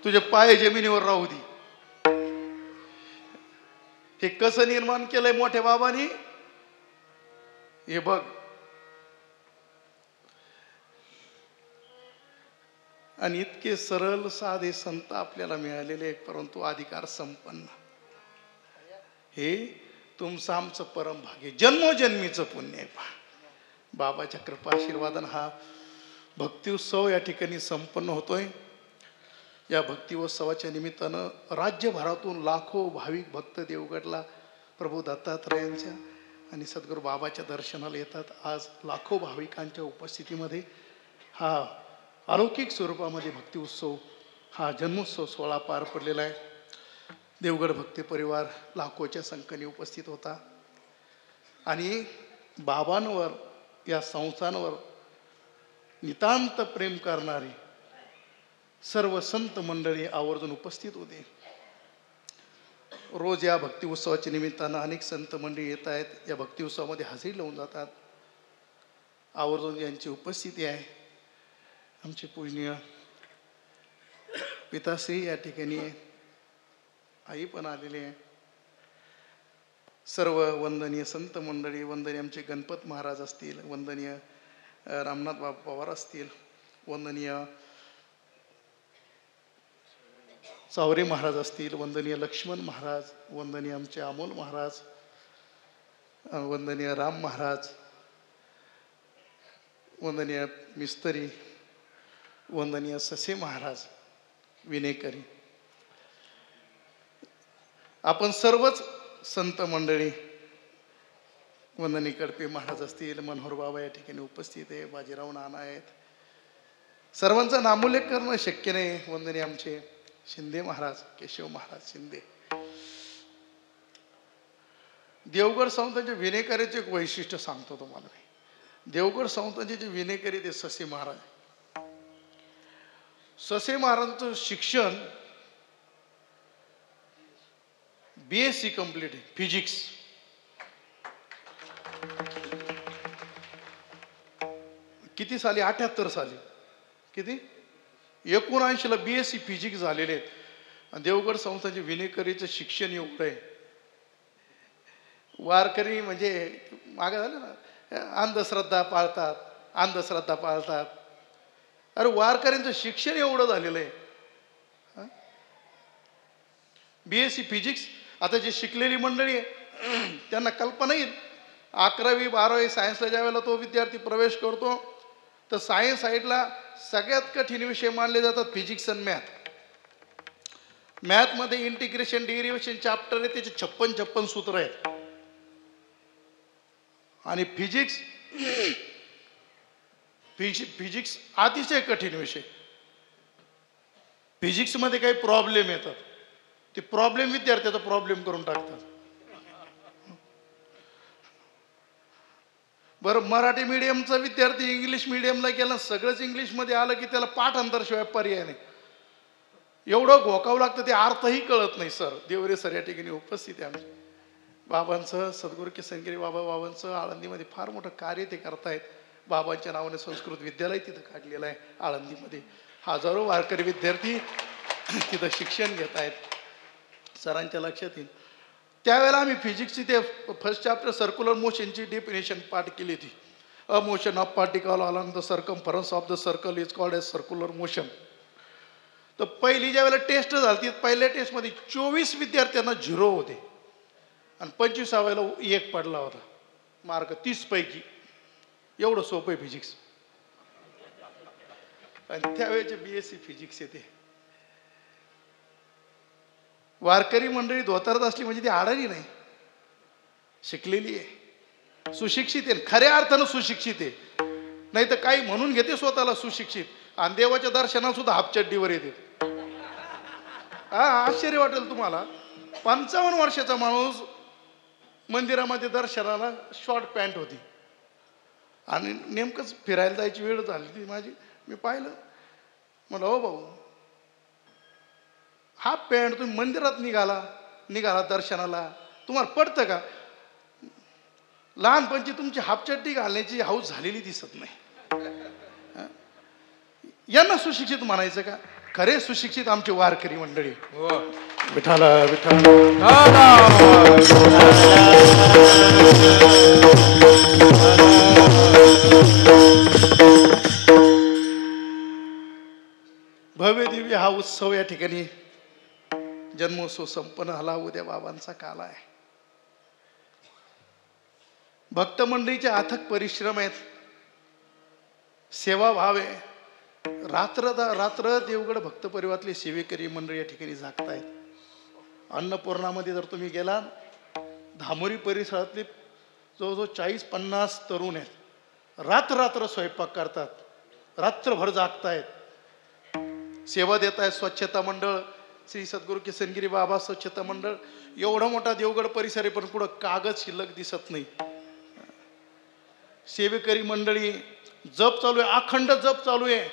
तुझे पाय जमिनीवर राहू दे. हे कसं निर्माण केलंय मोठ्या बाबांनी हे बघ. आणि इतके सरळ साधे संत आपल्याला मिळालेले आहेत, परंतु अधिकार संपन्न. हे तुमचं आमचं परम भाग्य, जन्मोजन्मीचं पुण्य आहे. पहा बाबाच्या कृपा आशीर्वादन हा भक्ती उत्सव या ठिकाणी संपन्न होतोय. या भक्ती उत्सवाच्या निमित्तानं राज्यभरातून लाखो भाविक भक्त देवगडला प्रभू दत्तात्रयांच्या आणि सद्गुरू बाबाच्या दर्शनाला येतात. आज लाखो भाविकांच्या उपस्थितीमध्ये हा अलौकिक स्वरूपामध्ये भक्ती उत्सव हा जन्मोत्सव सोहळा पार पडलेला आहे. देवगड भक्ती परिवार लाखोच्या संख्येने उपस्थित होता आणि बाबांवर या संस्थांवर नितांत प्रेम करणारी सर्व संत मंडळी आवर्जून उपस्थित होते. रोज या भक्ती उत्सवाच्या निमित्तानं अनेक संत मंडळी येत आहेत. या भक्ती उत्सवामध्ये हजेरी लावून जातात. आवर्जून यांची उपस्थिती आहे. आमचे पूजनीय पिताश्री या ठिकाणी आई पण आलेले आहे. सर्व वंदनीय संत मंडळी, वंदनीय आमचे गणपत महाराज असतील, वंदनीय रामनाथ बाबा पवार असतील, वंदनीय चावरे महाराज असतील, वंदनीय लक्ष्मण महाराज, वंदनीय आमचे अमोल महाराज, वंदनीय राम महाराज, वंदनीय मिस्त्री, वंदनीय ससे महाराज, विनेकरी, आपण सर्वच संत मंडळी, वंदनीय कडपे महाराज असतील, मनोहर बाबा या ठिकाणी उपस्थित आहे, बाजीराव नाना आहेत. सर्वांचा नामोल्लेख करणं शक्य नाही. वंदनीय आमचे शिंदे महाराज, केशव महाराज शिंदे. देवगड संतांचे विनेकरीचे एक वैशिष्ट्य सांगतो तुम्हाला. देवगड संतांचे जे विनेकरी ते ससे महाराज. ससे महाराजांचं शिक्षण BSc कंप्लीट आहे, फिजिक्स. किती साली? 78 साली. किती? 79ला BSc फिजिक्स झालेले आहेत. देवगड संस्थांचे विनेकरीचं शिक्षण एवढं आहे. वारकरी म्हणजे मागे झालं ना, अंधश्रद्धा पाळतात, अंधश्रद्धा पाळतात. अरे वारकऱ्यांचं शिक्षण एवढं झालेलं आहे. BSc physics. आता जे शिकलेली मंडळी आहे त्यांना कल्पना येईल. 11वी 12वी सायन्सला ज्या वेळेला तो विद्यार्थी प्रवेश करतो तर सायन्स साईडला सगळ्यात कठीण विषय मानले जातात फिजिक्स आणि मॅथ. मॅथमध्ये इंटिग्रेशन डेरिव्हेशन चॅप्टर आहे, त्याचे 56 सूत्र आहेत. आणि फिजिक्स अतिशय कठीण विषय. फिजिक्समध्ये काही प्रॉब्लेम येतात, ते प्रॉब्लेम विद्यार्थ्याचा प्रॉब्लेम करून टाकतात. बरं, मराठी मीडियमचा विद्यार्थी इंग्लिश मीडियमला गेला, सगळंच इंग्लिशमध्ये आलं की त्याला पाठांतरशिवाय पर्याय नाही. एवढं घोकावं लागतं, ते अर्थही कळत नाही. सर देवरे सर या ठिकाणी उपस्थित आहे आमचे. बाबांचं सद्गुरू किसनगिरी बाबांचं आळंदीमध्ये फार मोठं कार्य ते करतायत. बाबांच्या नावाने संस्कृत विद्यालय तिथं काढलेलं आहे आळंदीमध्ये. हजारो वारकरी विद्यार्थी तिथं शिक्षण घेत आहेत. सरांच्या लक्षात येईल त्यावेळेला आम्ही फिजिक्सची ते फर्स्ट चॅप्टर सर्क्युलर मोशनची डेफिनेशन पाठ केली होती. A motion of particle along the circumference of the circle is called as circular motion. तर पहिली ज्या वेळेला टेस्ट झाली, पहिल्या टेस्टमध्ये 24 विद्यार्थ्यांना 0 होते आणि 25व्याला 1 पडला होता मार्क 30 पैकी. एवढं सोपं आहे फिजिक्स. आणि त्यावेळेचे BSc फिजिक्स येते. वारकरी मंडळी धोतरत असली म्हणजे ती अडाणी नाही, शिकलेली आहे, सुशिक्षित आहे, खऱ्या अर्थानं सुशिक्षित आहे. नाही तर काही म्हणून घेते स्वतःला सुशिक्षित आणि देवाच्या दर्शनात सुद्धा हापचड्डीवर येते. आश्चर्य वाटेल तुम्हाला. 55 वर्षाचा माणूस मंदिरामध्ये दर्शनाला शॉर्ट पॅन्ट होती आणि नेमकंच फिरायला जायची वेळ झाली ती माझी. मी पाहिलं, म्हणलं हो भाऊ, हाफ पॅन्ट तुम्ही मंदिरात निघाला दर्शनाला, तुम्हाला पडतं का? लहानपणची तुमची हाफचड्डी घालण्याची हौस झालेली दिसत नाही. यांना सुशिक्षित म्हणायचं का? खरे सुशिक्षित आमचे वारकरी मंडळी. विठाला भव्य दिव्य हा उत्सव या ठिकाणी जन्मोत्सव संपन्न झाला. उद्या बाबांचा काल आहे. भक्त मंडळीचे अथक परिश्रम आहेत, सेवाभाव आहे. रात्र देवगड भक्त परिवारातले सेवेकरी मंडळी या ठिकाणी जागतायत. अन्नपूर्णामध्ये जर तुम्ही गेला, धामोरी परिसरातले जवळजवळ 40-50 तरुण आहेत. रात्र स्वयंपाक करतात, रात्रभर जागतायत, सेवा देत आहेत. स्वच्छता मंडळ, श्री सद्गुरू किसनगिरी बाबा स्वच्छता मंडळ. एवढा मोठा देवगड परिसर आहे पण पुढं कागद शिल्लक दिसत नाही. सेवेकरी मंडळी, जप चालू आहे, अखंड जप चालू आहे.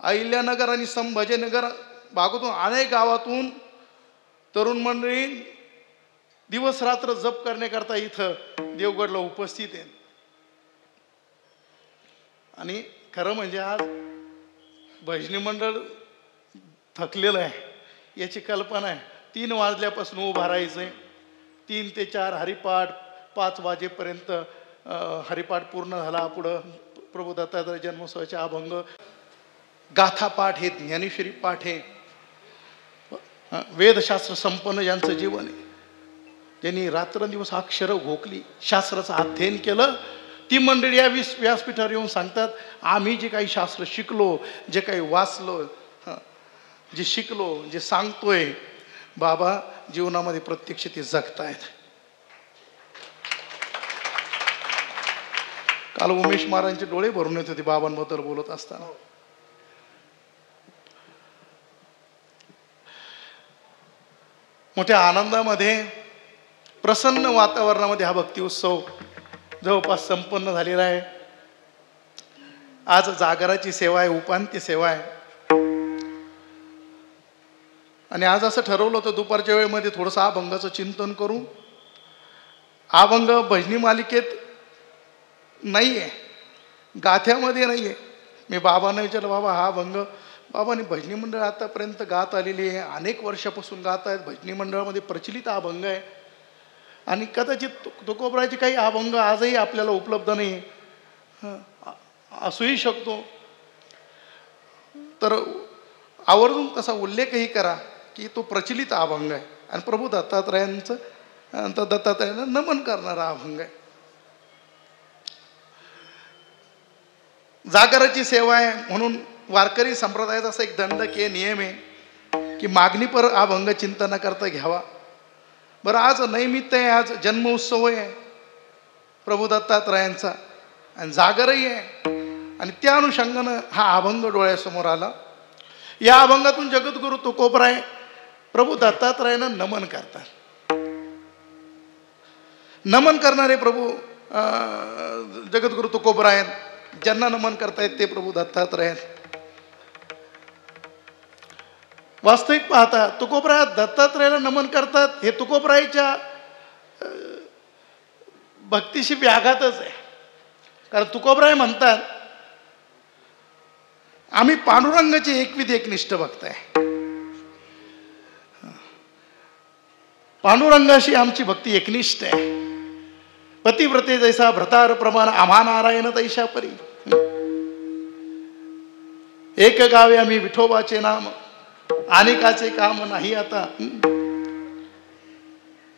अहिल्यानगर आणि संभाजीनगर भागातून अनेक गावातून तरुण मंडळी दिवस रात्र जप करण्याकरता इथं देवगडला उपस्थित आहे. आणि खरं म्हणजे आज भजनी मंडळ थकलेलं आहे याची कल्पना आहे. 3 वाजल्यापासून उभं राहायचंय, 3 ते 4 हरिपाठ, 5 वाजेपर्यंत हरिपाठ पूर्ण झाला. पुढं प्रभू दत्तात्रय जन्मोत्सवाचे अभंग, गाथापाठ हे, ज्ञानेश्वरी पाठ हे, वेदशास्त्र संपन्न ज्यांचं जीवन आहे, त्यांनी रात्रंदिवस अक्षरं घोकली, शास्त्राचं अध्ययन केलं. ती मंडळी या व्यासपीठावर येऊन सांगतात, आम्ही जे काही शास्त्र शिकलो, जे काही वाचलो, जे शिकलो, जे सांगतोय, बाबा जीवनामध्ये प्रत्यक्ष ते जगतायत. काल उमेश महाराजांचे डोळे भरून येत होते बाबांबद्दल बोलत असताना. मोठ्या आनंदामध्ये, प्रसन्न वातावरणामध्ये हा भक्ती उत्सव जवळपास संपन्न झालेला आहे. आज जागराची सेवा आहे, उपांत्य सेवा आहे. आणि आज असं ठरवलं होतं दुपारच्या वेळेमध्ये थोडंसं अभंगाचं चिंतन करू. अभंग भजनी मालिकेत नाही आहे, गाथ्यामध्ये नाही आहे. मी बाबांना विचारलं, बाबा हा अभंग, बाबांनी भजनी मंडळ आतापर्यंत गात आलेली आहे, अनेक वर्षापासून गात आहेत, भजनी मंडळामध्ये प्रचलित अभंग आहे आणि कदाचित तुकोबराचे काही अभंग आजही आपल्याला उपलब्ध नाही, असूही शकतो. तर आवर्जून तसा उल्लेखही करा की तो प्रचलित अभंग आहे आणि प्रभू दत्तात्रयांना नमन करणारा अभंग आहे. जागराची सेवा आहे म्हणून वारकरी संप्रदायाचा असा एक दंडकीय नियम आहे की मागणीपर अभंग चिंतन करता घ्यावा. बरं, आज नैमित्त आहे, आज जन्मोत्सव आहे प्रभू दत्तात्रयांचा आणि जागरही आहे आणि त्या अनुषंगानं हा अभंग डोळ्यासमोर आला. या अभंगातून जगद्गुरु तुकोबराय प्रभू दत्तात्रयांना नमन करतात. नमन करणारे प्रभू जगद्गुरु तुकोबराय, ज्यांना नमन करतायत ते प्रभू दत्तात्रय. वास्तविक पाहता तुकोबराय दत्तात्रयाला नमन करतात हे तुकोबरायच्या भक्तीशी व्याघातच आहे. कारण तुकोबराय म्हणतात आम्ही पांडुरंगाचे एकविध एकनिष्ठ भक्त आहे. पांडुरंगाशी आमची भक्ती एकनिष्ठ आहे. पतिव्रते जैसा भ्रतार प्रमाण आम्हा नारायण तैशा परी. एक गावे आम्ही विठोबाचे नाम अनेकाचे काम नाही आता.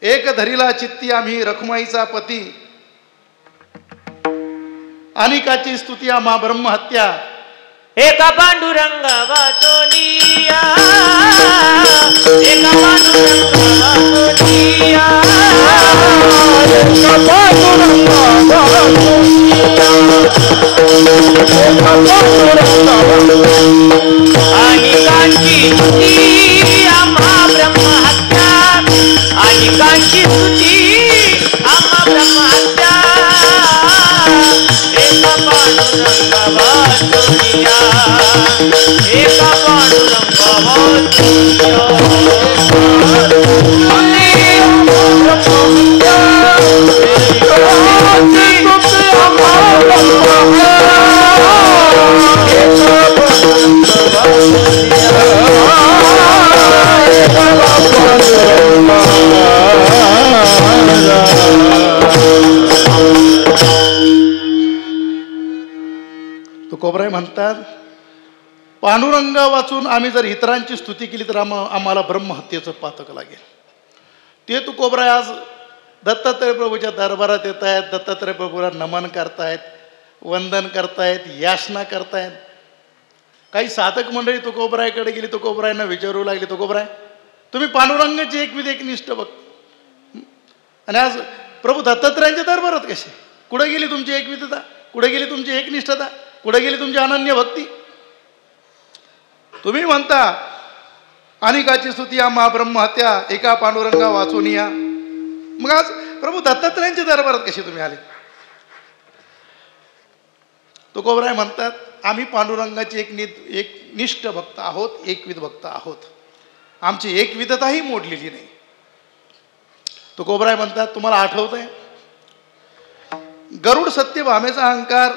एक धरिला चित्ती आम्ही रखुमाईचा पती अनेकाची स्तुती आम्हा ब्रह्महत्या. एका पांडुरंग वाचोनिया, एका पांडुरंग वाचोनिया, एका पांडुरंग अनेकांची स्तुती आम्हा ब्रह्महत्या, अनेकांची स्तुती आम्हा ब्रह्महत्या. एका पांडुरंग वाचोनिया, एका पांडुरंग तुकोबराय म्हणतात पांडुरंग वाचून आम्ही जर इतरांची स्तुती केली तर आम्हाला ब्रह्महत्येचं पातक लागेल. ते तुकोबराय आज दत्तात्रय प्रभूच्या दरबारात येत आहेत, दत्तात्रय प्रभूला नमन करतायत, वंदन करतायत, याचना करतायत. काही साधक मंडळी तुकोबरायकडे गेली, तुकोबरायांना विचारू लागली तुकोबराय तुम्ही पांडुरंगाचे एकविध एकनिष्ठ भक्त आणि आज प्रभू दत्तात्रयांच्या दरबारात कसे? कुठे गेली तुमची एकविधता? कुठे गेली तुमची एकनिष्ठता? कुठे गेली तुमची अनन्य भक्ती? तुम्ही म्हणता अनेकाची स्तुती आम्हा ब्रह्महत्या, एका पांडुरंगा वाचोनिया. मग आज प्रभू दत्तात्रयांच्या दरबारात कसे तुम्ही आले? तुकोबराय म्हणतात आम्ही पांडुरंगाचे एकनिष्ठ भक्त आहोत, एकविध भक्त आहोत. आमची एकविधताही मोडलेली नाही. तुकोबराय म्हणतात तुम्हाला आठवतंय गरुड सत्यभामेचा अहंकार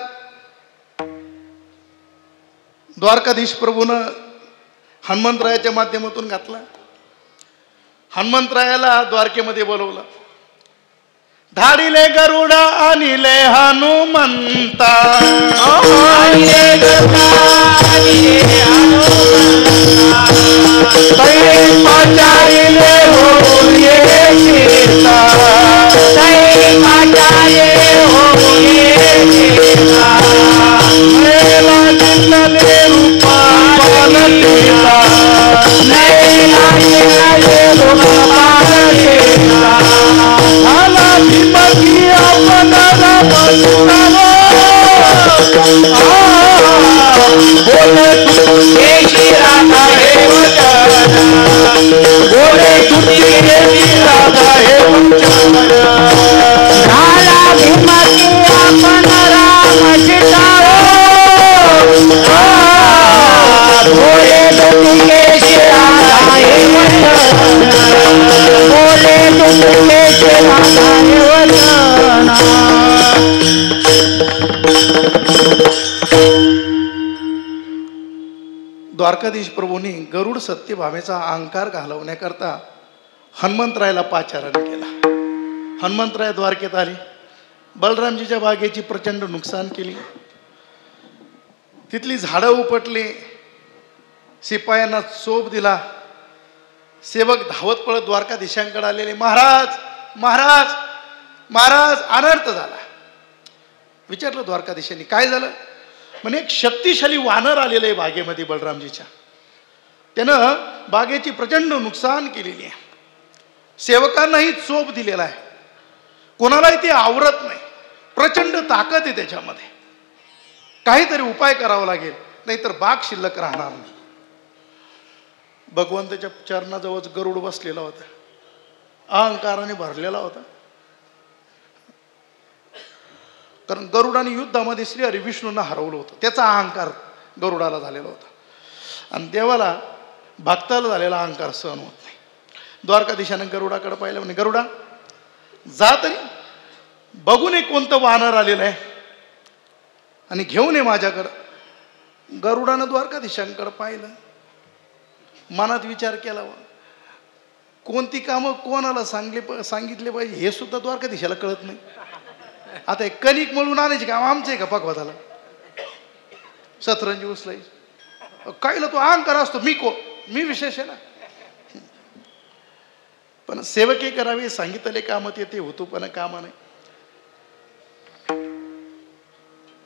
द्वारकाधीश प्रभूनं हनुमंतरायाच्या माध्यमातून घातला. हनुमंतरायाला द्वारकेमध्ये बोलवलं. धाडिले गरुड अनिले हनुमंता, द्वारकाधीश प्रभूंनी गरुड सत्यभामेचा अहंकार घालवण्याकरता हनुमंतरायाला पाचारण केला. हनुमंतराय द्वारकेत आले, बलरामजीच्या बागेची प्रचंड नुकसान केली, तिथली झाडं उपटली, शिपायांना चोप दिला. सेवक धावत पळत द्वारकाधीशांकडे आलेले, महाराज महाराज महाराज अनर्थ झाला. विचारलं द्वारकाधीशांनी काय झालं? म्हणे एक शक्तिशाली वानर आलेलं आहे बागेमध्ये बलरामजीच्या. त्यानं बागेची प्रचंड नुकसान केलेली आहे. सेवकांनाही चोप दिलेला आहे, कोणालाही ते आवरत नाही. प्रचंड ताकद आहे त्याच्यामध्ये. काहीतरी उपाय करावा लागेल, नाहीतर बाग शिल्लक राहणार नाही. भगवंताच्या चरणाजवळ गरुड बसलेला होता, अहंकाराने भरलेला होता. कारण गरुडाने युद्धामध्ये श्री हरी विष्णूंना हरवलं होतं, त्याचा अहंकार गरुडाला झालेला होता. आणि देवाला भक्ताला झालेला अहंकार सहन होत नाही. द्वारकाधीशानं गरुडाकडे पाहिलं, म्हणे गरुडा जा तरी बघून एक कोणतं वानर आलेलं आहे आणि घेऊन ये माझ्याकडं. गरुडानं द्वारकाधीशांकडे पाहिलं, मनात विचार केला, कोणती कामं कोणाला सांगितले पाहिजे हे सुद्धा द्वारकाधीशाला कळत नाही. आता एक कणिक मळून आणायची काम आमचं आहे का पकवाताला? सतरंजी उचलायची काहीला तो अहंकार असतो, मी विशेष आहे ना. पण सेवके करावे सांगितले कामात येते, होतो पण कामा नाही.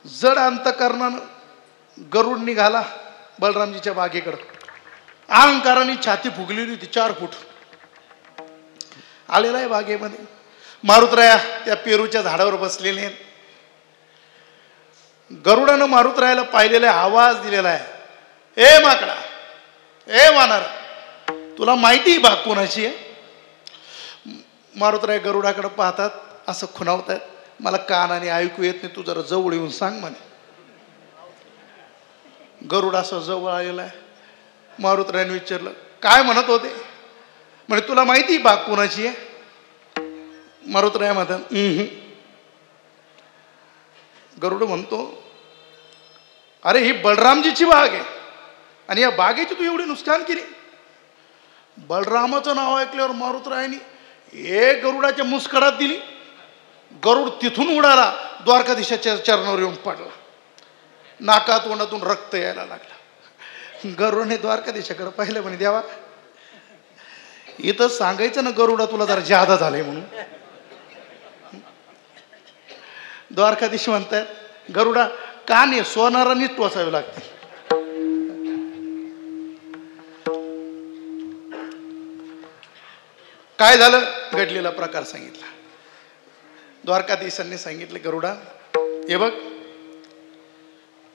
जड अंतकरणानं गरुड निघाला बलरामजीच्या बागेकडं. अहंकाराने छाती फुगलेली होती 4 फूट. आलेला आहे बागेमध्ये. मारुतराया त्या पेरूच्या झाडावर बसलेले आहेत. गरुडानं मारुतरायाला पाहिलेला आहे, आवाज दिलेला आहे, ए माकडा, ए वानर, तुला माहिती बाग कोणाची आहे? मारुतराय गरुडाकडे पाहतात, असं खुणावतात, मला कानाने ऐकू येत नाही, तू जरा जवळ येऊन सांग म्हणे. गरुड असं जवळ आलेला आहे. मारुतरायाने विचारलं, काय म्हणत होते? म्हणे तुला माहिती बाग कोणाची आहे? मारुतराय म्हणतात गरुड म्हणतो, अरे ही बलरामजीची बाग आहे आणि या बागेची तू एवढी नुकसान केली. बलरामाचं नाव ऐकल्यावर मारुतरायाने एक गरुडाच्या मुस्कडात दिली. गरुड तिथून उडाला, द्वारकाधीशाच्या चरणावर येऊन पडला. नाका तोंडातून रक्त यायला लागला. गरुडने द्वारकाधीशाकडे पाहिलं, म्हणे देवा इथं सांगायचं ना गरुडा तुला जरा जादा झालंय म्हणून. द्वारकाधीश म्हणतात, गरुडा काने सोनारांनीच टोचावे लागते. काय झालं घडलेला प्रकार सांगितला. द्वारकाधीशांनी सांगितले, गरुडा हे बघ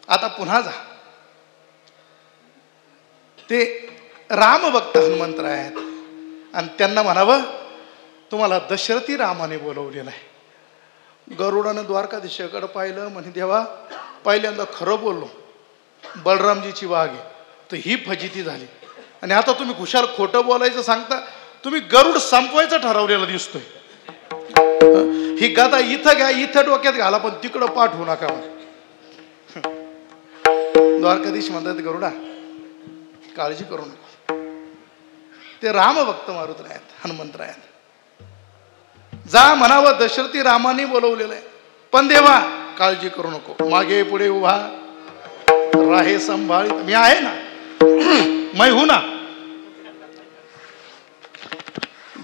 आता पुन्हा जा. ते रामभक्त हनुमंतराय आहेत आणि त्यांना म्हणावं तुम्हाला दशरथी रामाने बोलवलेलं आहे. गरुडानं द्वारकाधीशाकडे पाहिलं, म्हणे देवा पहिल्यांदा खरं बोललो, बलरामजीची बाग आहे, तर ही फजिती झाली आणि आता तुम्ही खुशाल खोटं बोलायचं सांगता. तुम्ही गरुड संपवायचं ठरवलेलं दिसतोय. ही गदा इथं घ्या, इथं डोक्यात घाला, पण तिकडं पाठवू नका. द्वारकाधीश म्हणतात, गरुडा काळजी करू नका, ते रामभक्त मारुतराय आहेत, हनुमंतराय आहेत, जा म्हणावं दशरथी रामाने बोलवलेलं आहे. पण देवा काळजी करू नको, मागे पुढे उभा राहे संभाळी, मी आहे ना, मै हूं ना.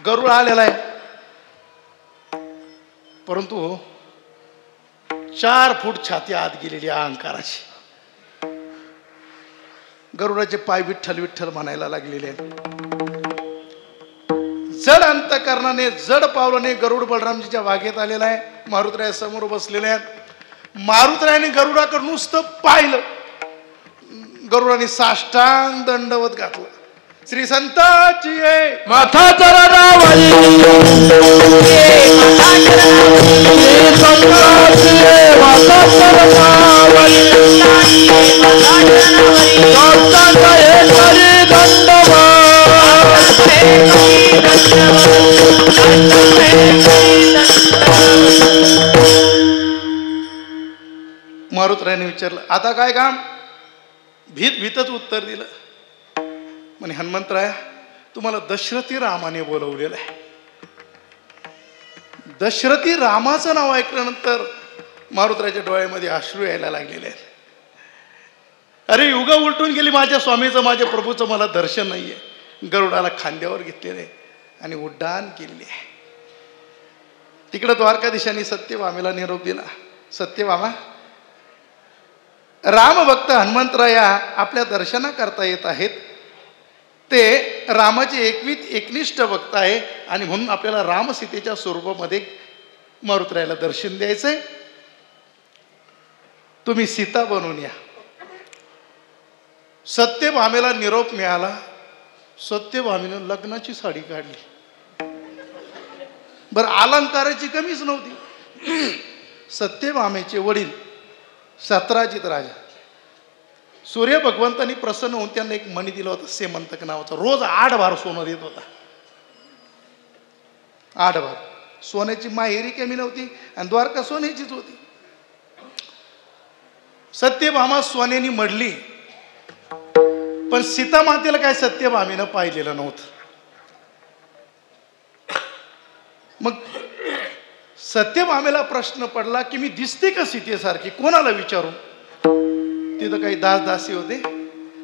गरुड आलेला आहे, परंतु 4 फूट छाती आत गेलेली अहंकाराची. गरुडाचे पाय विठ्ठल विठ्ठल म्हणायला लागलेले आहेत. जड अंतकरणाने जड पावलाने गरुड बलरामजीच्या बागेत आलेला आहे. मारुतराय समोर बसलेले आहेत. मारुतरायाने गरुडाकडे नुसतं पाहिलं, गरुडाने साष्टांग दंडवत घातला. श्री संताची माथा चरणावरी, माथा चरणावरी, मारुतरायाने विचारलं, आता काय काम? भीतच उत्तर दिलं. म्हणे हनुमंतराया तुम्हाला दशरथी रामाने बोलवलेलं आहे. दशरथी रामाचं नाव ऐकल्यानंतर मारुतरायाच्या डोळ्यामध्ये अश्रू यायला लागलेले आहेत. अरे युग उलटून गेली, माझ्या स्वामीचं माझ्या प्रभूचं मला दर्शन नाहीये. गरुडाला खांद्यावर घेतलेले आणि उड्डाण केलेले आहे. तिकडं द्वारकाधीशांनी सत्यभामेला निरोप दिला. सत्यभामा, रामभक्त हनुमंतराया आपल्या दर्शना करता येत आहेत. ते रामाचे एकनिष्ठ भक्त आहे आणि म्हणून आपल्याला रामसीतेच्या स्वरूपामध्ये मारुतीला दर्शन द्यायचंय. तुम्ही सीता बनून या. सत्यभामेला निरोप मिळाला. सत्यभामेनं लग्नाची साडी काढली. बरं, अलंकाराची कमीच नव्हती. सत्यभामेचे वडील सत्राजित राजा सूर्य भगवंतांनी प्रसन्न होऊन त्यांना एक मणी दिला होता, सेमंतक नावाचा. रोज 8 भार सोनं देत होता. 8 भार सोन्याची माहेरी कमी नव्हती आणि द्वारका सोन्याचीच होती. सत्यभामा सोन्यानी मडली, पण सीता मातेला काय सत्यभामेनं पाहिलेलं नव्हतं. मग सत्यभामेला प्रश्न पडला की मी दिसते का सीतेसारखी, कोणाला विचारू? तिथं काही दास दासी होते.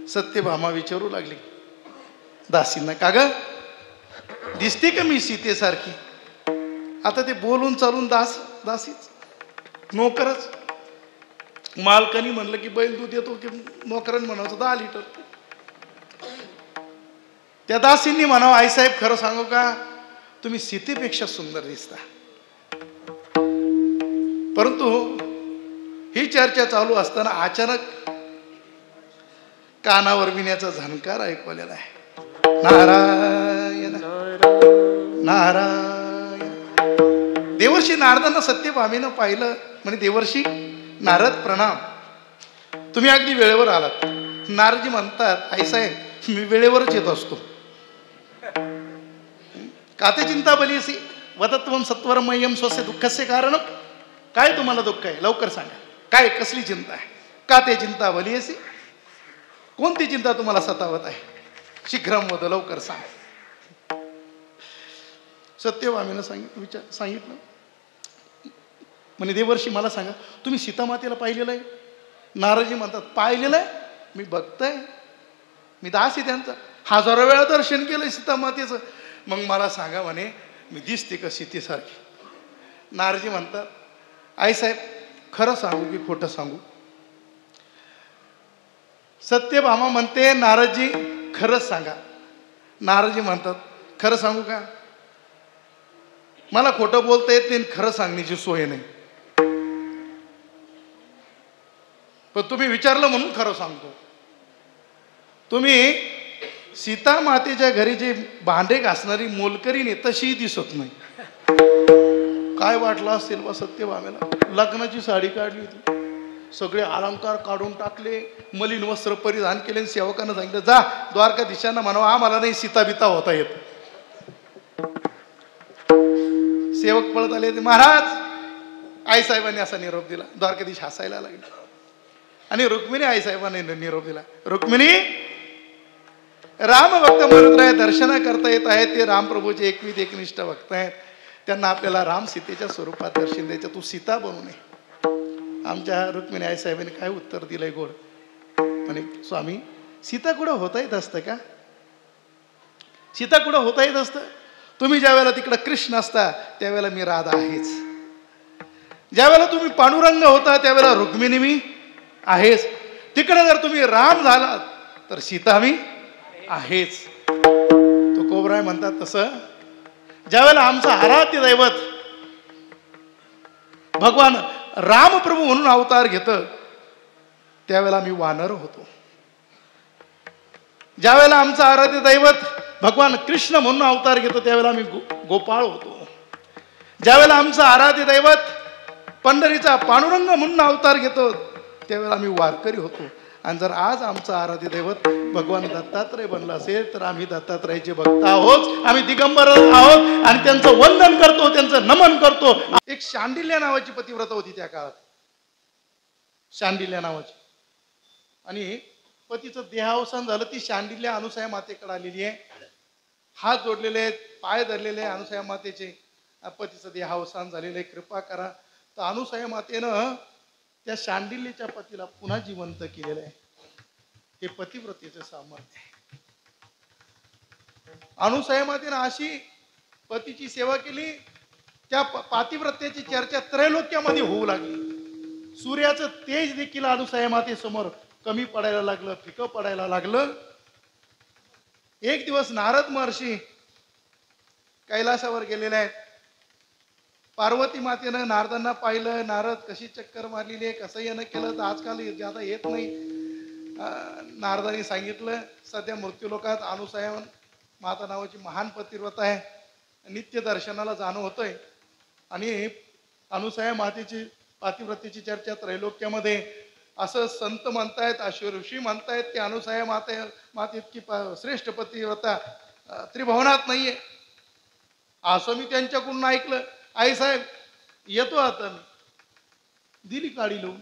सत्यभामा विचारू लागली दासींना, का ग दिसते का मी सीतेसारखी? आता ते बोलून चालून दासीच, नोकरच. मालकानी म्हणलं की बैल दूध येतो की नोकरांनी म्हणायचं 10 लिटर. त्या दासींनी म्हणावं, आईसाहेब खरं सांगू का, तुम्ही सीतेपेक्षा सुंदर दिसता. परंतु ही चर्चा चालू असताना अचानक कानावर विण्याचा झणकार ऐकवलेला आहे. नारायण नारायण. देवर्षी नारदांना सत्यभामेनं पाहिलं. म्हणे देवर्षी नारद प्रणाम, तुम्ही अगदी वेळेवर आलात. नारदजी म्हणतात, आईसाहेब मी वेळेवरच येत असतो. काते चिंता बलीसी वदत्वम सत्वरमय्यम स्वस्य दुःखस्य कारण. काय तुम्हाला दुःख आहे लवकर सांगा, काय कसली चिंता आहे? काते चिंता बलीसी, कोणती चिंता तुम्हाला सतावत आहे? शीघ्रम वद, लवकर सांग. सत्यभामेनं सांगितलं. म्हणे देवर्षी मला सांगा, तुम्ही सीतामातेला पाहिलेलं आहे? नारदजी म्हणतात, पाहिलेलं आहे, मी बघताय, मी दास आहे त्यांचा, 1000 वेळा दर्शन केलंय सीतामातेचं. मग मला सांगा म्हणे, मी दिसते का सीतेसारखी? नारदजी म्हणतात, आईसाहेब खरं सांगू की खोटं सांगू? सत्यभामा म्हणते, नारदजी खरंच सांगा. नारदजी म्हणतात, खरं सांगू का? मला खोटं बोलता येत नाही, खरं सांगण्याची सोय नाही, पण तुम्ही विचारलं म्हणून खरं सांगतो. तुम्ही सीता मातेच्या घरी जे भांडे घासणारी मोलकरीण तशी दिसत नाही. काय वाटलं असेल बा सत्यभामेला? लग्नाची साडी काढली होती, सगळे अलंकार काढून टाकले, मलिन वस्त्र परिधान केले. सेवकांना सांगितलं, जा द्वारकाधीशांना म्हणावं आम्हाला नाही सीता बिता होता येत. सेवक पळत आले, महाराज आईसाहेबांनी असा निरोप दिला. द्वारकाधीश हसायला लागले आणि रुक्मिणी आईसाहेबांनी निरोप दिला. रुक्मिणी, रामभक्त मारुतीराय दर्शना करता येत आहेत, ते रामप्रभूचे एकनिष्ठ भक्त आहेत, त्यांना आपल्याला राम सीतेच्या स्वरूपात दर्शन द्यायचं, तू सीता बनू नये. आमच्या रुक्मिणी आईसाहेबांनी काय उत्तर दिलंय गोड. म्हणे, स्वामी सीता कुठं होता येत असतं का? सीता कुठं होता येत असतं? तुम्ही ज्या वेळेला तिकडं कृष्ण असता त्यावेळेला मी राधा आहेच. ज्यावेळेला तुम्ही पांडुरंग होता त्यावेळेला रुक्मिणी मी आहेच. तिकडे जर तुम्ही राम झालात तर सीता मी आहेच. तो कोबराय म्हणतात तसं ज्यावेळेला आमचं आराध्य दैवत भगवान रामप्रभू म्हणून अवतार घेत त्यावेळेला मी वानर होतो. ज्यावेळेला आमचं आराध्य दैवत भगवान कृष्ण म्हणून अवतार घेतो त्यावेळेला मी गोपाळ होतो. ज्यावेळेला आमचं आराध्य दैवत पंढरीचा पांडुरंग म्हणून अवतार घेतो त्यावेळेला आम्ही वारकरी होतो. आणि जर आज आमचं आराध्य दैवत भगवान दत्तात्रय बनला असेल तर आम्ही दत्तात्रयाचे भक्त आहोत, आम्ही दिगंबर आहोत आणि त्यांचं वंदन करतो, त्यांचं नमन करतो. एक शांडिल्य नावाची पतिव्रता होती त्या काळात, शांडिल्य नावाची, आणि पतीचं देहावसान झालं. ती शांडिल्य अनुसया मातेकडे आलेली आहे, हात जोडलेले आहेत, पाय धरलेले आहे अनुसया मातेचे. पतीचं देहावसान झालेलं आहे, कृपा करा. तर अनुसया मातेनं त्या शांडिल्यच्या पतीला पुन्हा जिवंत केलेलं आहे. हे पतिव्रतेचं सामर्थ्य आहे. अनुसया मातेनं अशी पतीची सेवा केली, त्या पातिव्रत्याची चर्चा त्रैलोक्यामध्ये होऊ लागली. सूर्याचं तेज देखील अनुसया मातेसमोर कमी पडायला लागलं, फिकं पडायला लागलं. एक दिवस नारद महर्षी कैलासावर गेलेले आहेत. पार्वती मातेनं नारदांना पाहिलं. नारद कशी चक्कर मारलेली आहे, कसं येणं केलं तर आजकाल ज्यादा येत नाही. नारदांनी सांगितलं सध्या मृत्यूलोकात अनुसूया माता नावाची महान पतिव्रता आहे, नित्य दर्शनाला जाणं होतंय. आणि अनुसूया मातेची पातिव्रतेची चर्चा त्रैलोक्यामध्ये असं संत म्हणतायत, असे ऋषी म्हणतायत की अनुसूया माते इतकी श्रेष्ठ पतिव्रता त्रिभुवनात नाहीये. असं मी त्यांच्याकडून ऐकलं. आई साहेब येतो आता मी. दिली काढी लावून.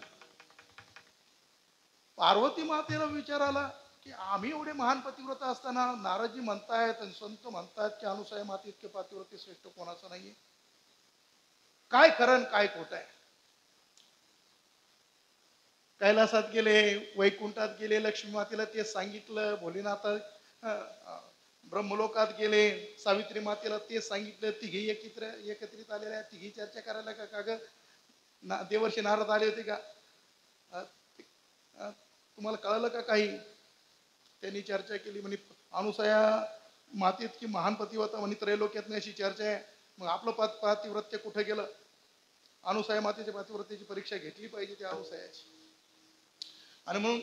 पार्वती मातेला विचार आला की आम्ही एवढे महान पतिव्रता असताना नारदजी म्हणतायत आणि संत म्हणतायत की अनुसूया माते इतके पतिव्रते श्रेष्ठ कोणाचं नाहीये. काय खरं काय खोट आहे. कैलासात गेले, वैकुंठात गेले, लक्ष्मी मातेला ते सांगितलं. भोलेनाथ ब्रह्मलोकात गेले, सावित्री मातेला ते सांगितलं. तिघी एकत्रित आलेल्या आहेत. तिघी चर्चा करायला का ग देवर्षी नारद आले होते का, तुम्हाला कळलं का काही. त्यांनी चर्चा केली. म्हणे अनुसूया मातेत की महान पतिव्रता म्हणे त्रैलोक्यात नाही अशी चर्चा आहे. मग आपलं पातिव्रत्य कुठे गेलं. अनुसूया मातेच्या पातिव्रतेची परीक्षा घेतली पाहिजे त्या अनुसूयाची. आणि म्हणून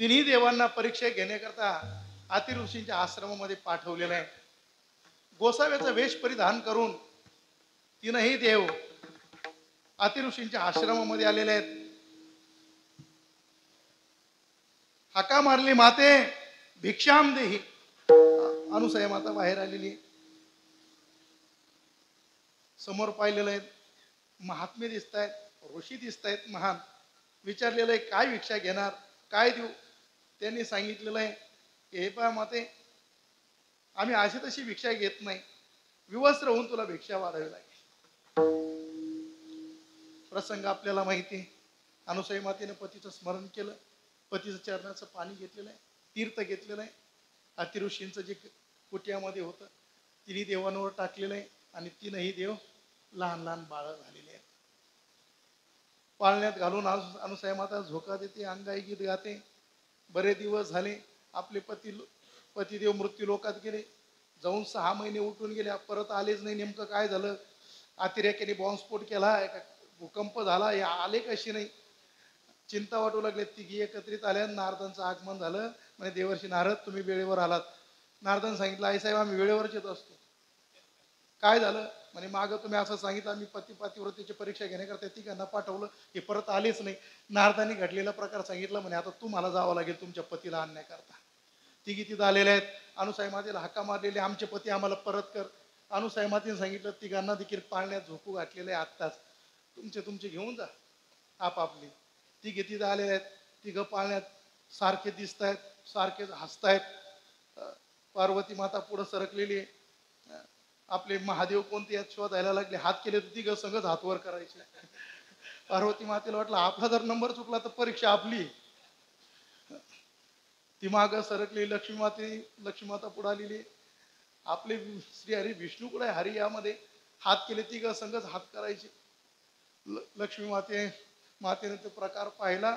तिन्ही देवांना परीक्षा घेण्याकरता अति ऋषींच्या आश्रमामध्ये पाठवलेलं आहे. गोसाव्याचा वेश परिधान करून तीनही देव अति ऋषींच्या आश्रमामध्ये आलेले आहेत. हाका मारली माते भिक्षाम देही. अनुसूया माता बाहेर आलेली. समोर पाहिलेलं आहे. महात्मे दिसत आहेत, ऋषी दिसत आहेत महान. विचारलेलं आहे काय भिक्षा घेणार, काय देऊ. त्यांनी सांगितलेलं आहे हे पहा माते, आम्ही अशी तशी भिक्षा घेत नाही, विवस्त्र होऊन तुला भिक्षा वाढावी लागेल. प्रसंग आपल्याला माहिती आहे. अनुसूया मातेने पतीचं स्मरण केलं, पतीचं चरणाचं पाणी घेतलेलं आहे, तीर्थ घेतलेलं आहे. अति ऋषींचं जे कुटियामध्ये होतं तिन्ही देवांवर टाकलेलं आहे. आणि तीनही देव लहान लहान बाळ झालेले आहेत. पाळण्यात घालून अनुसूया माता झोका देते, अंगाई गीत गाते. बरे दिवस झाले. आपले पतिदेव मृत्यू लोकात गेले. जाऊन 6 महिने उठून गेल्या, परत आलेच नाही. नेमकं काय झालं. अतिरेक्याने बॉम्बस्फोट केला, भूकंप झाला, हे आले कशी नाही. चिंता वाटू लागले. तिघी एकत्रित आल्या. नारदांचं आगमन झालं. म्हणजे देवर्षी नारद तुम्ही वेळेवर आलात. नारदांनी सांगितलं आई साहेब आम्ही वेळेवरच येत असतो. काय झालं म्हणे मागं तुम्ही असं सांगितलं, आम्ही पातिव्रतेची परीक्षा घेण्याकरता तिघांना पाठवलं, हे परत आलेच नाही. नारदांनी घडलेला प्रकार सांगितलं. म्हणे आता तुम्हाला जावं लागेल तुमच्या पतीला आणण्याकरता. तिघी तिथं आलेल्या आहेत. अनुसूया मातेला हाका मारलेले, आमचे पती आम्हाला परत कर. अनुसूया मातेने सांगितलं तिघांना देखील पाळण्यात झोकू घातलेले आहे आत्ताच, तुमचे घेऊन जा आपापली. तिघे तिथं आलेले आहेत. तिघं पाळण्यात सारखे दिसत आहेत, सारखे हसतायत. पार्वती माता पुढे सरकलेली आहे. आपले महादेव कोणते यात शोधायला लागले. हात केले तर तिघं संगच हातवर करायचे. पार्वती मातेला वाटलं आपला जर नंबर चुकला तर परीक्षा आपली. ती माग सरकली. लक्ष्मी माता पुढे आलेली. आपले श्री हरी विष्णू कुठे हरी यामध्ये हात केले तिघं संगच हात करायचे. लक्ष्मी मातेने तो प्रकार पाहिला.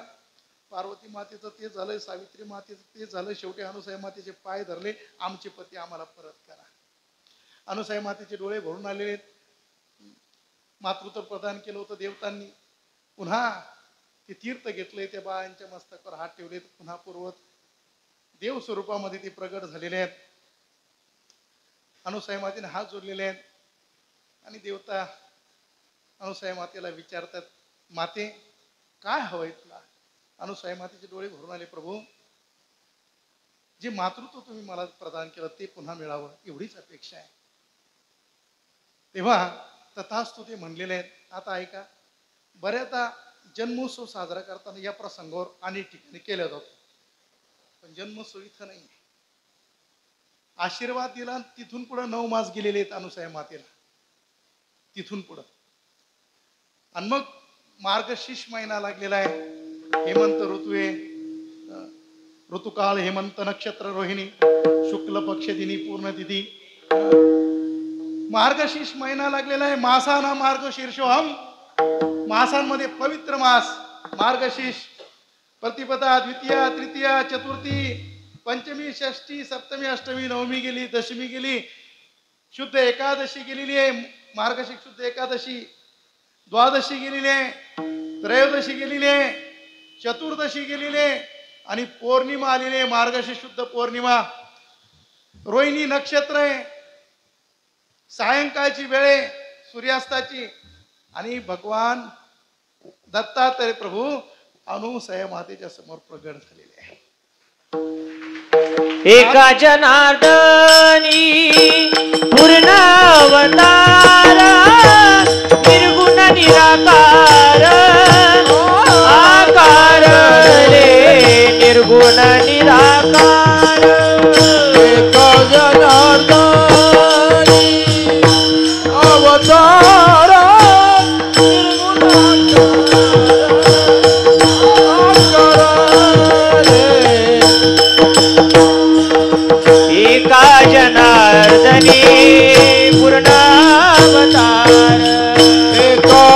पार्वती मातेचं ते झालंय, सावित्री मातेचं ते झालं. शेवटी अनुसूया मातेचे पाय धरले, आमचे पती आम्हाला परत करा. अनुसूया मातेचे डोळे भरून आलेले. मातृत्व प्रदान केलं होतं देवतांनी. पुन्हा ते तीर्थ घेतले, त्या बाळांच्या मस्तकावर हात ठेवले. पुन्हा पूर्वत देव स्वरूपामध्ये ते प्रगट झालेले आहेत. अनुसूया मातेने हात जोडलेले आहेत. आणि देवता अनुसूया मातेला विचारतात माते काय हवंय तुला. अनुसूया मातेचे डोळे भरून आले. प्रभू जे मातृत्व तुम्ही मला प्रदान केलं ते पुन्हा मिळावं एवढीच अपेक्षा आहे. तेव्हा तथास्तु ते म्हणलेले आहेत. आता ऐका, बऱ्याचदा जन्मोत्सव साजरा करताना या प्रसंगावर अनेक ठिकाणी केला जातो, पण जन्मोत्सव इथं नाही. आशीर्वाद दिला, तिथून पुढे 9 मास गेलेले आहेत अनुसूया मातेला. तिथून पुढं आणि मग मार्गशीर्ष महिना लागलेला आहे. हेमंत ऋतू आहे. ऋतुकाळ हेमंत नक्षत्र रोहिणी शुक्ल पक्ष दिनी पूर्ण तिथी. मार्गशीर्ष महिना लागलेला आहे. मासाना मार्गशीर्षोहम. मासांमध्ये पवित्र मास मार्गशीर्ष. प्रतिपदा, द्वितीया, तृतीया, चतुर्थी, पंचमी, षष्ठी, सप्तमी, अष्टमी, नवमी गेली, दशमी गेली, शुद्ध एकादशी गेलेली आहे, मार्गशीर्ष शुद्ध एकादशी, द्वादशी गेलेली आहे, त्रयोदशी गेलेली आहे, चतुर्दशी गेलेली आहे आणि पौर्णिमा आलेली आहे, मार्गशीर्ष शुद्ध पौर्णिमा. रोहिणी नक्षत्र आहे, सायंकाळची वेळ आहे सूर्यास्ताची आणि भगवान दत्तात्रय प्रभू अनुसया मातेच्या समोर प्रगट झालेले आहे. एका जनार्दनी पूर्ण अवतार, निर्गुण निराकार आकार रे, निर्गुण निराकार. एका जनार्दनी अवतार एका जनार्दनी पूर्ण अवतार,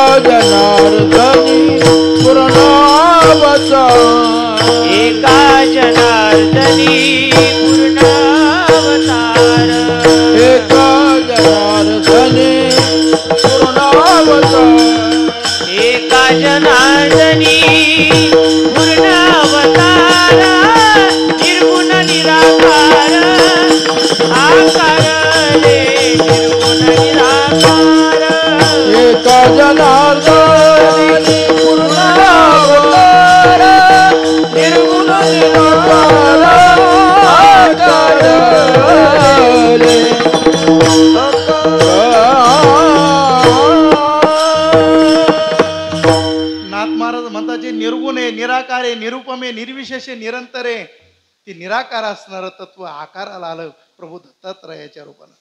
एका जनार्दनी पूर्ण अवतार, एका जनार्दनी पूर्ण अवतार, एका जनार्दनी पूर्ण अवतार, एका जनार्दनी पूर्ण अवतार, निर्गुण निराकार आकार रे, निर्गुण निराकार. एका जनार्दनी पूर्ण अवतार, निर्गुण निराकार आकार रे. नाथ महाराज म्हणतात जे निर्गुण आहे, निराकार आहे, निरुपम आहे, निर्विशेष आहे, निरंतर आहे, ते निराकार असणारं तत्व आकाराला आलं प्रभू दत्तात्रयाच्या रूपानं.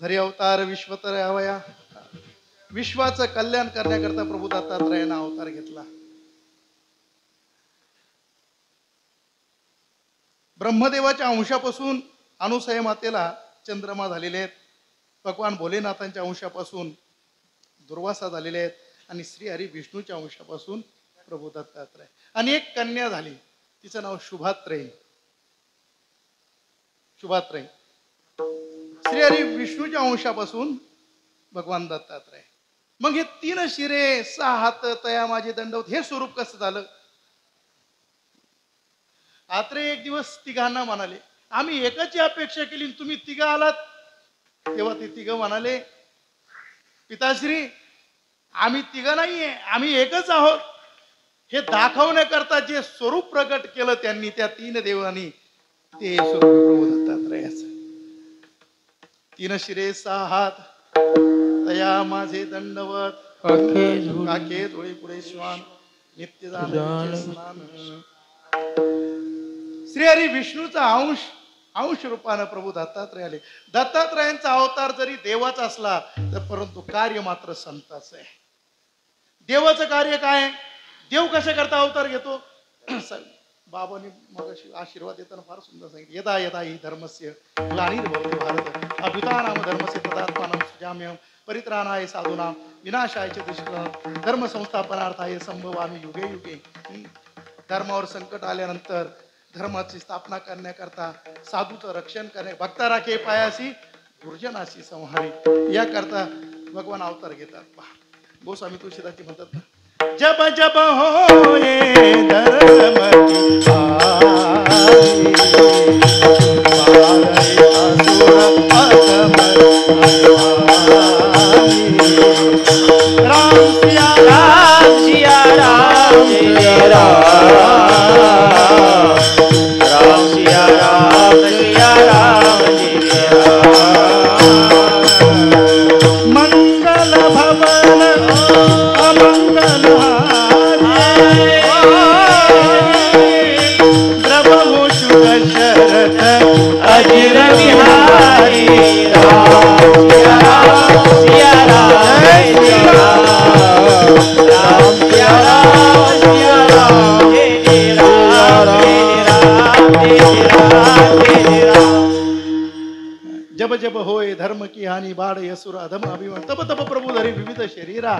धरी अवतार विश्वतर अवया, विश्वाचं कल्याण करण्याकरता प्रभू दत्तात्रयानं अवतार घेतला. ब्रह्मदेवाच्या अंशापासून अनुसया मातेला चंद्रमा झालेले आहेत, भगवान भोलेनाथांच्या अंशापासून दुर्वासा झालेले आहेत आणि श्री हरी विष्णूच्या अंशापासून प्रभू दत्तात्रय. आणि एक कन्या झाली, तिचं नाव शुभात्रय. शुभात्रय श्री हरी विष्णूच्या अंशापासून भगवान दत्तात्रय. मग हे 3 शिरे 6 हात तया माझे दंडवत हे स्वरूप कसं झालं? आत्रेय एक दिवस तिघांना म्हणाले, आम्ही एकाची अपेक्षा केली, तुम्ही तिघ आलात. तेव्हा ते तिघ म्हणाले, पिताश्री आम्ही तिघ नाहीये, आम्ही एकच आहोत. हे दाखवण्याकरता जे स्वरूप प्रकट केलं त्यांनी, त्या 3 देवांनी, ते स्वरूप प्रभू दत्तात्रयाचं. 3 शिरे 6 हात तया माझे दंडवत, काके धुळे पुढे श्वान नित्य स्नान. श्री हरी विष्णूचा अंश रूपानं प्रभू दत्तात्रय आले. दत्तात्रयांचा अवतार जरी देवाचा असला तर परंतु कार्य मात्र संताचं आहे. देवाचं कार्य काय? देव कशा करता अवतार घेतो? बाबांनी मगाशी आशीर्वाद देताना फार सुंदर सांगितलं, यदा यदा हि धर्मस्य ग्लानिर्भवति भारत अभ्युत्थानाम धर्मस्य तदात्मानं सृजाम्यहं परित्राणाय साधूनां विनाशाय च दुष्कृतां धर्म संस्थापनार्थाय संभवामि युगे युगे. धर्मावर संकट आल्यानंतर धर्माची स्थापना करण्याकरता, साधूचं रक्षण करणे, भक्ता राखे पायासी दुर्जनाशी संहारी, याकरता भगवान अवतार घेतात. पहा गोस्वामी तुळशीदासजी म्हणतात ना, जब जब होए धर्म की आरी, पारे असुर अधमर अधमारी. राम सिया राम सिया राम सिया राम, राम सिया राम सिया राम सिया राम. मंगल भवन अमंगल द्रवहु शुभ शरथ अजिर बिहारी. राम सिया राम सिया राम सिया राम, राम सिया राम सिया राम, जय राम जय राम जय राम. जब जब होय धर्म की हानी, बाळ यसुर अधम अभिमान, तब तब प्रभू धरी विविध शरीरा.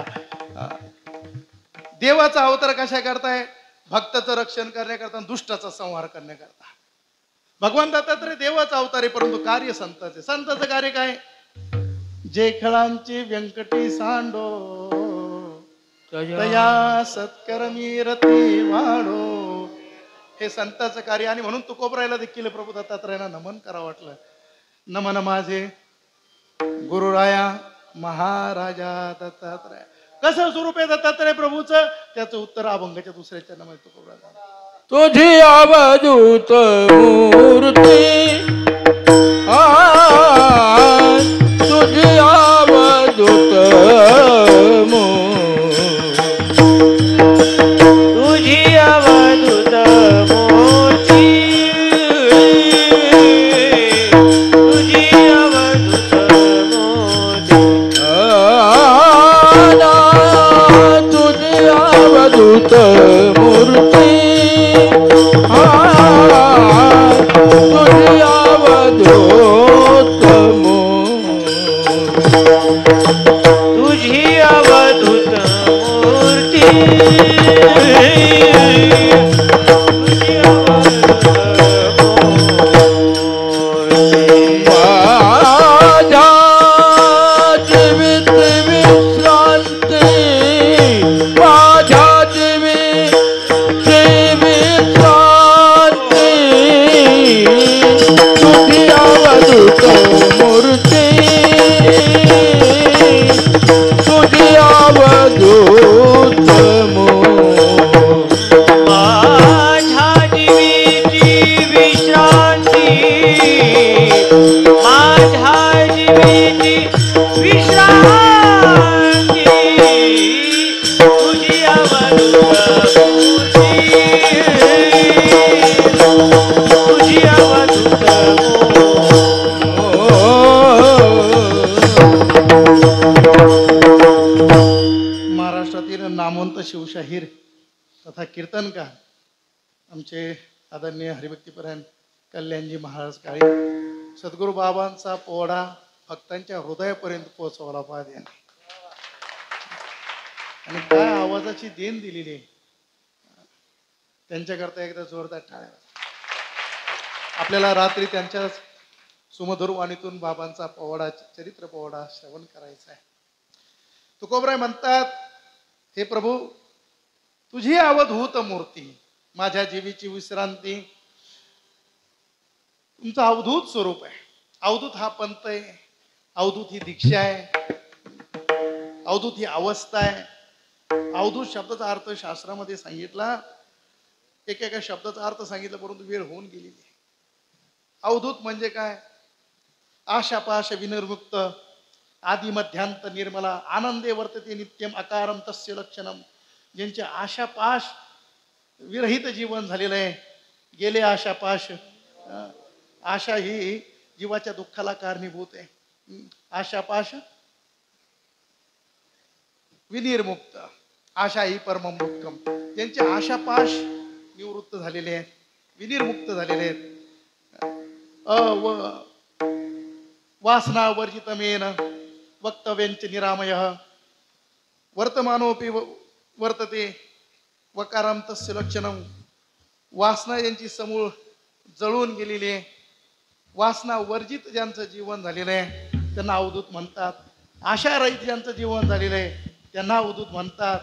देवाचा अवतार कशा करताय? भक्ताचं रक्षण करण्याकरता आणि दुष्टाचा संहार करण्याकरता. भगवान दत्तात्रय देवाचा अवतार आहे, परंतु कार्य संताचे. संताचं कार्य काय? जे खेळांची व्यंकटी सांडो तया सत्कर्मी रती वाढो. हे संताचं कार्य. आणि म्हणून तुकोबरायला देखील प्रभू दत्तात्रयांना नमन करावं वाटलं. नमन माझे गुरुराया महाराजा दत्तात्रय. कसं स्वरूप आहे दत्तात्रय प्रभूचं? त्याचं उत्तर अभंगाच्या दुसऱ्या चरणामध्ये तुकोबराय. तुझी अवधूत मूर्ती तुझी अवधूत तुझी अवधूत मूर्ती तुझी अवधूत मूर्ती तुझी अवधूत मूर्ती तुझी अवधूत तुझी अवधूत मूर्ती तुझी अवधूत मूर्ती माझ्या जीवित विश्रांती माझ्या जीवित विश्रांती तुझी अवधूत मूर्ती तुझी अवधूत माझ्या जीवीची विश्रांती माझ्या जीवीची विश्रांती तुझी अवधूत मूर्ती तुझी अवधूत महाराष्ट्रातील नामवंत शिवशाहीर तथा कीर्तनकार आमचे आदरणीय हरिभक्तीपरायण कल्याणजी महाराज काळे. सद्गुरू बाबांचा पोवाडा भक्तांच्या हृदयापर्यंत पोहोचवला पाहिजे. आणि काय आवाजाची देण दिलेली आहे. त्यांच्याकरता एकदा जोरदार टाळ्या. आपल्याला रात्री त्यांच्या सुमधुर वाणीतून बाबांचा पोवाडा चरित्र पोवाडा श्रवण करायचा आहे. तुकोबराय म्हणतात, हे प्रभू तुझी अवधूत मूर्ती माझ्या जीवीची विश्रांती. तुमचं अवधूत स्वरूप आहे. अवधूत हा पंथ आहे, अवधूत ही दीक्षा आहे, अवधूत ही अवस्था आहे. अवधूत शब्दाचा अर्थ शास्त्रामध्ये सांगितला. एकेका शब्दाचा अर्थ सांगितला परंतु वेळ होऊन गेलेली आहे. अवधूत म्हणजे काय? आशापाश विनिर्मुक्त आदि मध्यांत निर्मला आनंदे वर्तते नित्यम अकारम तस्य लक्षणम. ज्यांचे आशापाश विरहित जीवन झालेलं आहे. गेले आशापाश. आशा ही जीवाच्या दुःखाला कारणीभूत आहे. आशापाश विनिर्मुक्त आशा ही परममुक्तम. ज्यांचे आशापाश निवृत्त झालेले आहेत, विनिर्मुक्त झालेले आहेत. वासना वर्जितमेन वक्तव्यंच निरामय वर्तमानोपि वर्तते वकाराम तस्य लक्षणम. वासना यांची समूळ जळून गेलेली आहे. वासना वर्जित ज्यांचं जीवन झालेलं आहे त्यांना अवधूत म्हणतात. आशारहित ज्यांचं जीवन झालेलं आहे त्यांना अवधूत म्हणतात.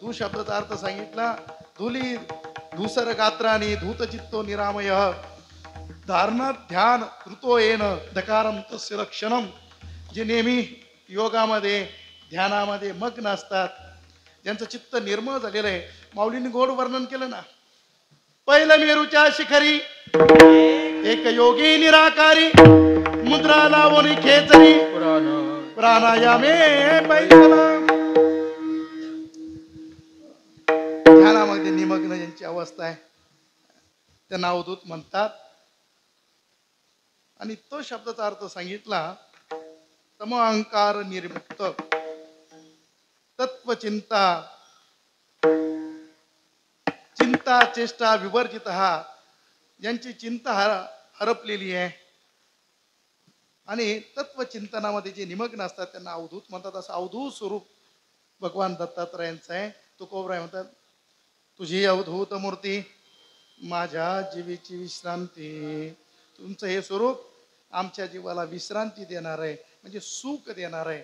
धू शब्दाचा अर्थ सांगितला. धुली धूसर गात्राने धूत चित्तो निरामय धारणा ध्यान कृतो येन दकारम तस्य लक्षणम. जे नेहमी योगामध्ये ध्यानामध्ये मग्न असतात, ज्यांचं चित्त निर्मळ झालेलं आहे. माऊलींनी गोड वर्णन केलं ना. पहिलं मेरूच्या शिखरी एक योगी निराकारी मुद्रा लावून खेचरी प्राणायामे बैठला. ध्यानामध्ये निमग्न ज्यांची अवस्था आहे त्यांना अवधूत म्हणतात. आणि तो शब्दाचा अर्थ सांगितला. तम अहंकार निर्मुक्त तत्वचिंता चिंता चेष्टा विवर्जित ज्यांची चिंता हरपलेली आहे आणि तत्वचिंतनामध्ये जे निमग्न असतात त्यांना अवधूत म्हणतात. असं अवधूत स्वरूप भगवान दत्तात्रयांचं आहे. तुकोबराय म्हणतात तुझी अवधूत मूर्ती माझ्या जीवीची विश्रांती. तुमचं हे स्वरूप आमच्या जीवाला विश्रांती देणार आहे, म्हणजे सुख देणार आहे.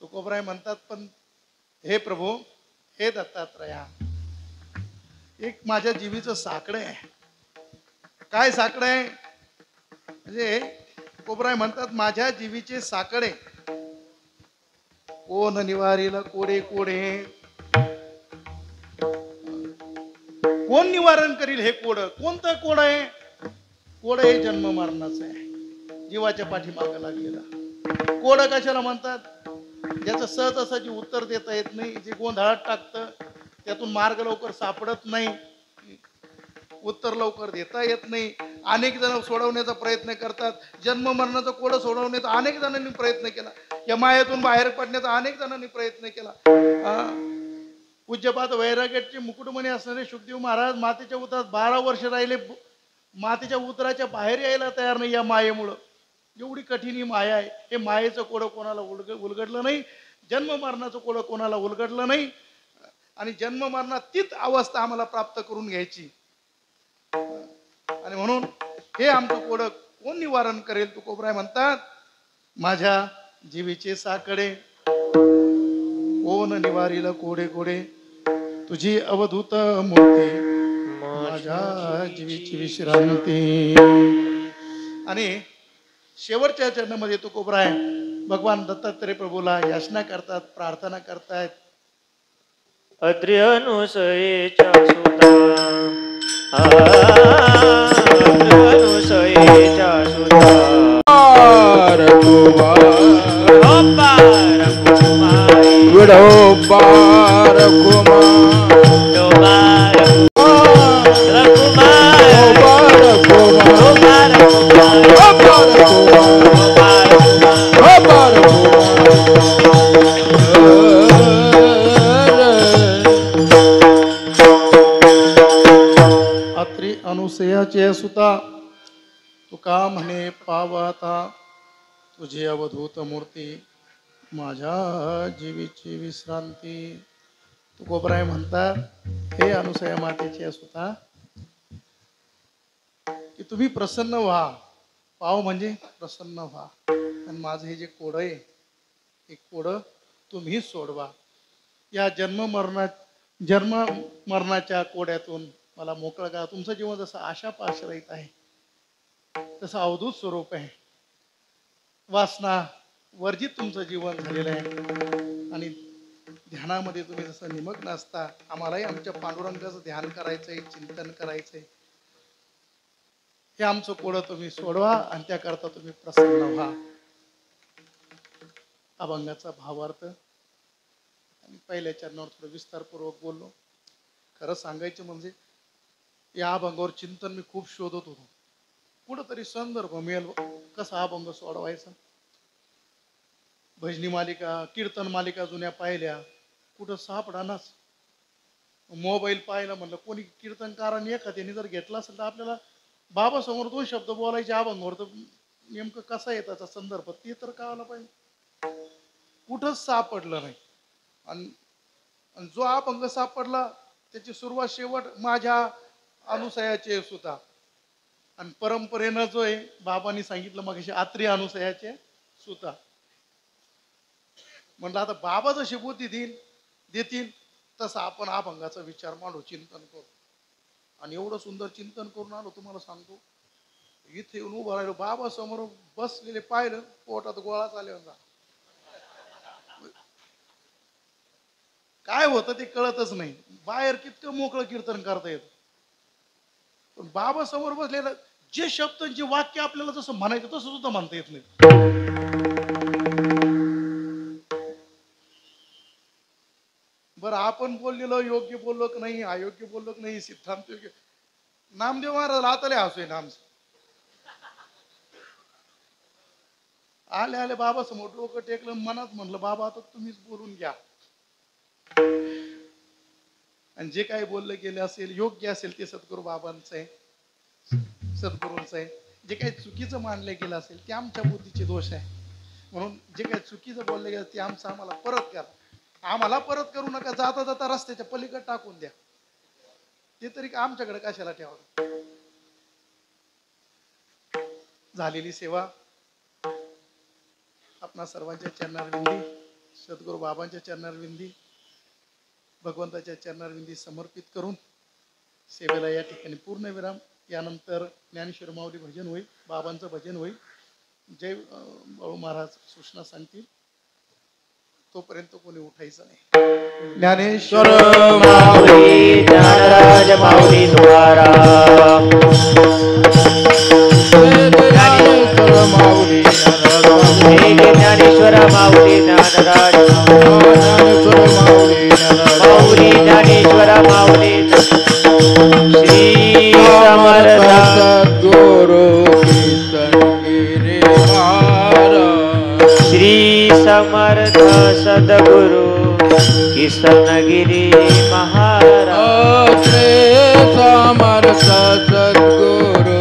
तुकोबराय म्हणतात, पण हे प्रभू, हे दत्तात्रया, एक माझ्या जीवीचं साकडं आहे. काय साकडं आहे? म्हणजे तुकोबराय म्हणतात, माझ्या जीवीचे साकडे कोण निवारील कोडे कोडे. कोण निवारण करील हे कोड? कोणतं कोड आहे? कोड हे जन्म मरणाचं आहे, जीवाच्या पाठीमागं लागलेला. कोड कशाला म्हणतात? ज्याचं सहजासहजी उत्तर देता येत नाही, जे गोंधळात टाकतं, त्यातून मार्ग लवकर सापडत नाही, उत्तर लवकर देता येत नाही. अनेक जण सोडवण्याचा प्रयत्न करतात. जन्म मरणाचा कोड सोडवण्याचा अनेक जणांनी प्रयत्न केला. या मायेतून बाहेर पडण्याचा अनेक जणांनी प्रयत्न केला. पूज्यपाद वैराग्याचे मुकुटमणी असणारे शुकदेव महाराज मातेच्या उतरात 12 वर्ष राहिले. मातेच्या उतराच्या बाहेर यायला तयार नाही या मायेमुळं. एवढी कठीण ही माया आहे. हे मायेचं कोडं कोणाला उलगडलं नाही, जन्म मरणाचं कोडं कोणाला उलगडलं नाही. आणि जन्म मरणातीत अवस्था आम्हाला प्राप्त करून घ्यायची. आणि म्हणून हे आमचं कोडं कोण निवारण करेल? तुकोबराय म्हणतात, माझ्या जीवीचे साकडे कोण निवारील कोडे कोडे. तुझी अवधूत मूर्ती माझ्या जीवीची विश्रांती. आणि शेवटच्या चरणामध्ये तुकोबराय भगवान दत्तात्रय प्रभूला याचना करतात, प्रार्थना करतायत. अत्रि अनुसयेच्या सुता, अत्रि अनुसयेच्या सुता, विडोबार अत्रि अनुसयाचे सुता, तुका म्हणे पावता, तुझी अवधूत मूर्ती माझ्या जीवीची विश्रांती. तुकोबराय म्हणतात, हे अनुसया मातेचे सुता, की तुम्ही प्रसन्न व्हा. पाव म्हणजे प्रसन्न व्हा. आणि माझं हे जे कोड आहे, हे कोड तुम्ही सोडवा. या जन्म मरणाच्या कोड्यातून मला मोकळं करा. तुमचं जीवन जसं आशापाश्रयित आहे, तसं अवधूत स्वरूप आहे. वासना वर्जित तुमचं जीवन झालेलं आहे. आणि ध्यानामध्ये तुम्ही जसं निमग्न असता, आम्हालाही आमच्या पांडुरंगाचं ध्यान करायचंय, चिंतन करायचंय. हे आमचं कोडं तुम्ही सोडवा आणि त्याकरता तुम्ही प्रसन्न व्हा. अभंगाचा भावार्थ आणि पहिल्या चरणावर थोडं विस्तारपूर्वक बोललो. खरं सांगायचं म्हणजे या अभंगावर चिंतन मी खूप शोधत होतो. कुठंतरी संदर्भ मिळेल कसा अभंग सोडवायचा. भजनी मालिका, कीर्तन मालिका जुन्या पाहिल्या, कुठं सापडानाच. मोबाईल पाहिला, म्हणलं कोणी कीर्तनकारांनी एखाद्याने जर घेतला असेल तर आपल्याला बाबा समोर 2 शब्द बोलायचे अभंगावर, तर नेमकं कसा येताचा संदर्भ ते तर कळायला पाहिजे. कुठंच सापडलं नाही. आणि जो अभंग सापडला त्याची सुरुवात शेवट माझ्या अनुसयाचे सुता. आणि परंपरेनं जो आहे, बाबांनी सांगितलं मग अत्रि अनुसयाचे सुता. म्हणलं आता बाबा जशी बुद्धी देतील तसं आपण अभंगाचा विचार मांडू, चिंतन करू. आणि एवढं सुंदर चिंतन करून आलो, तुम्हाला सांगतो. इथे येऊन उभं राहिलो, बाबा समोर बसलेले पाहिलं, पोटात गोळाच आले होता. काय होतं ते कळतच नाही. बाहेर कितकं मोकळं कीर्तन करता येत, पण बाबा समोर बसलेलं जे शब्द जे वाक्य आपल्याला जसं म्हणायचं तसं सुद्धा म्हणता येत नाही. बरं, आपण बोललेलो योग्य बोललो की नाही, अयोग्य बोललो की नाही, सिद्धांत योग्य. नामदेव महाराज आतले हसू नाम आले आले बाबा समोर डोकं टेकलं, मनात म्हणलं बाबा आता तुम्हीच बोलून घ्या. आणि जे काही बोललं गेले असेल, योग्य असेल ते सद्गुरू बाबांचं आहे, सद्गुरूंचं आहे. जे काही चुकीचं मानलं गेलं असेल ते आमच्या बुद्धीचे दोष आहे. म्हणून जे काही चुकीचं बोललं गेलं ते आमचं आम्हाला परत करा. आम्हाला परत करू नका, जाता जाता रस्त्याच्या पलीकडे टाकून द्या. ते तरी आमच्याकडे कशाला ठेवा. झालेली सेवा आपणा सर्वांच्या चरणारविंदी, सद्गुरू बाबांच्या चरणारविंदी, भगवंताच्या चरणारविंदी समर्पित करून सेवेला या ठिकाणी पूर्ण विराम. यानंतर ज्ञानेश्वर माऊली भजन होईल, बाबांचं भजन होईल. जय बाळू महाराज सूचना सांगतील, तोपर्यंत कोणी उठायचं नाही. ज्ञानेश्वर माऊली ज्ञानराज माऊली द्वारा ज्ञानेश्वर माऊली ज्ञानराज माऊली ज्ञानेश्वर माऊली श्री समर्थ सद्गुरु किसनगिरी महाराज, श्री समर्थ सद्गुरु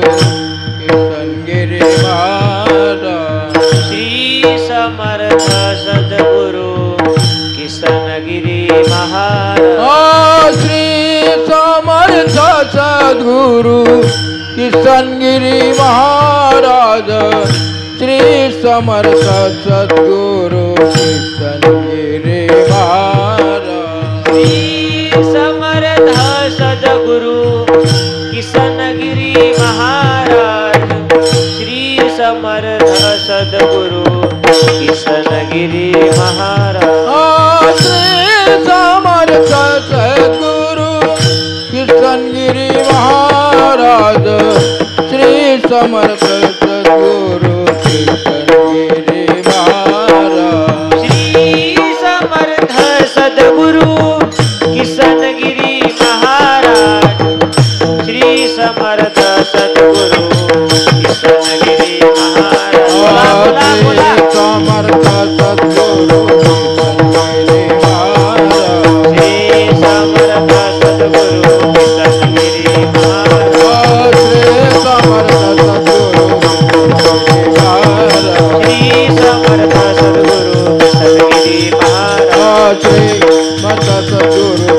किसनगिरी महाराज, श्री समर्थ सद्गुरु किसनगिरी महाराज, श्री समर्थ सद्गुरु किसनगिरी महाराज, श्री समर्थ सद्गुरु किसनगिरी महाराज, श्री समर्थ सद्गुरु किसनगिरी महाराज, श्री समर्थ सद्गुरु किसनगिरी महाराज, श्री समर्थ सद्गुरु किसनगिरी महाराज, श्री समर्थ सद्गुरु किसनगिरी महाराज, श्री समर्थ सद्गुरु किसनगिरी महाराज, श्री समर्थ सद्गुरु किसनगिरी महाराज, श्री समर्थ सद्गुरु किसनगिरी महाराज. बोला बोला बोला. समर्थ सद्गुरु किसनगिरी महाराज, श्री समर्थ सद्गुरु किसनगिरी महाराज, श्री समर्थ सद्गुरु किसनगिरी महाराज, श्री समर्थ सद्गुरु किसनगिरी महाराज, श्री समर्थ सद्गुरु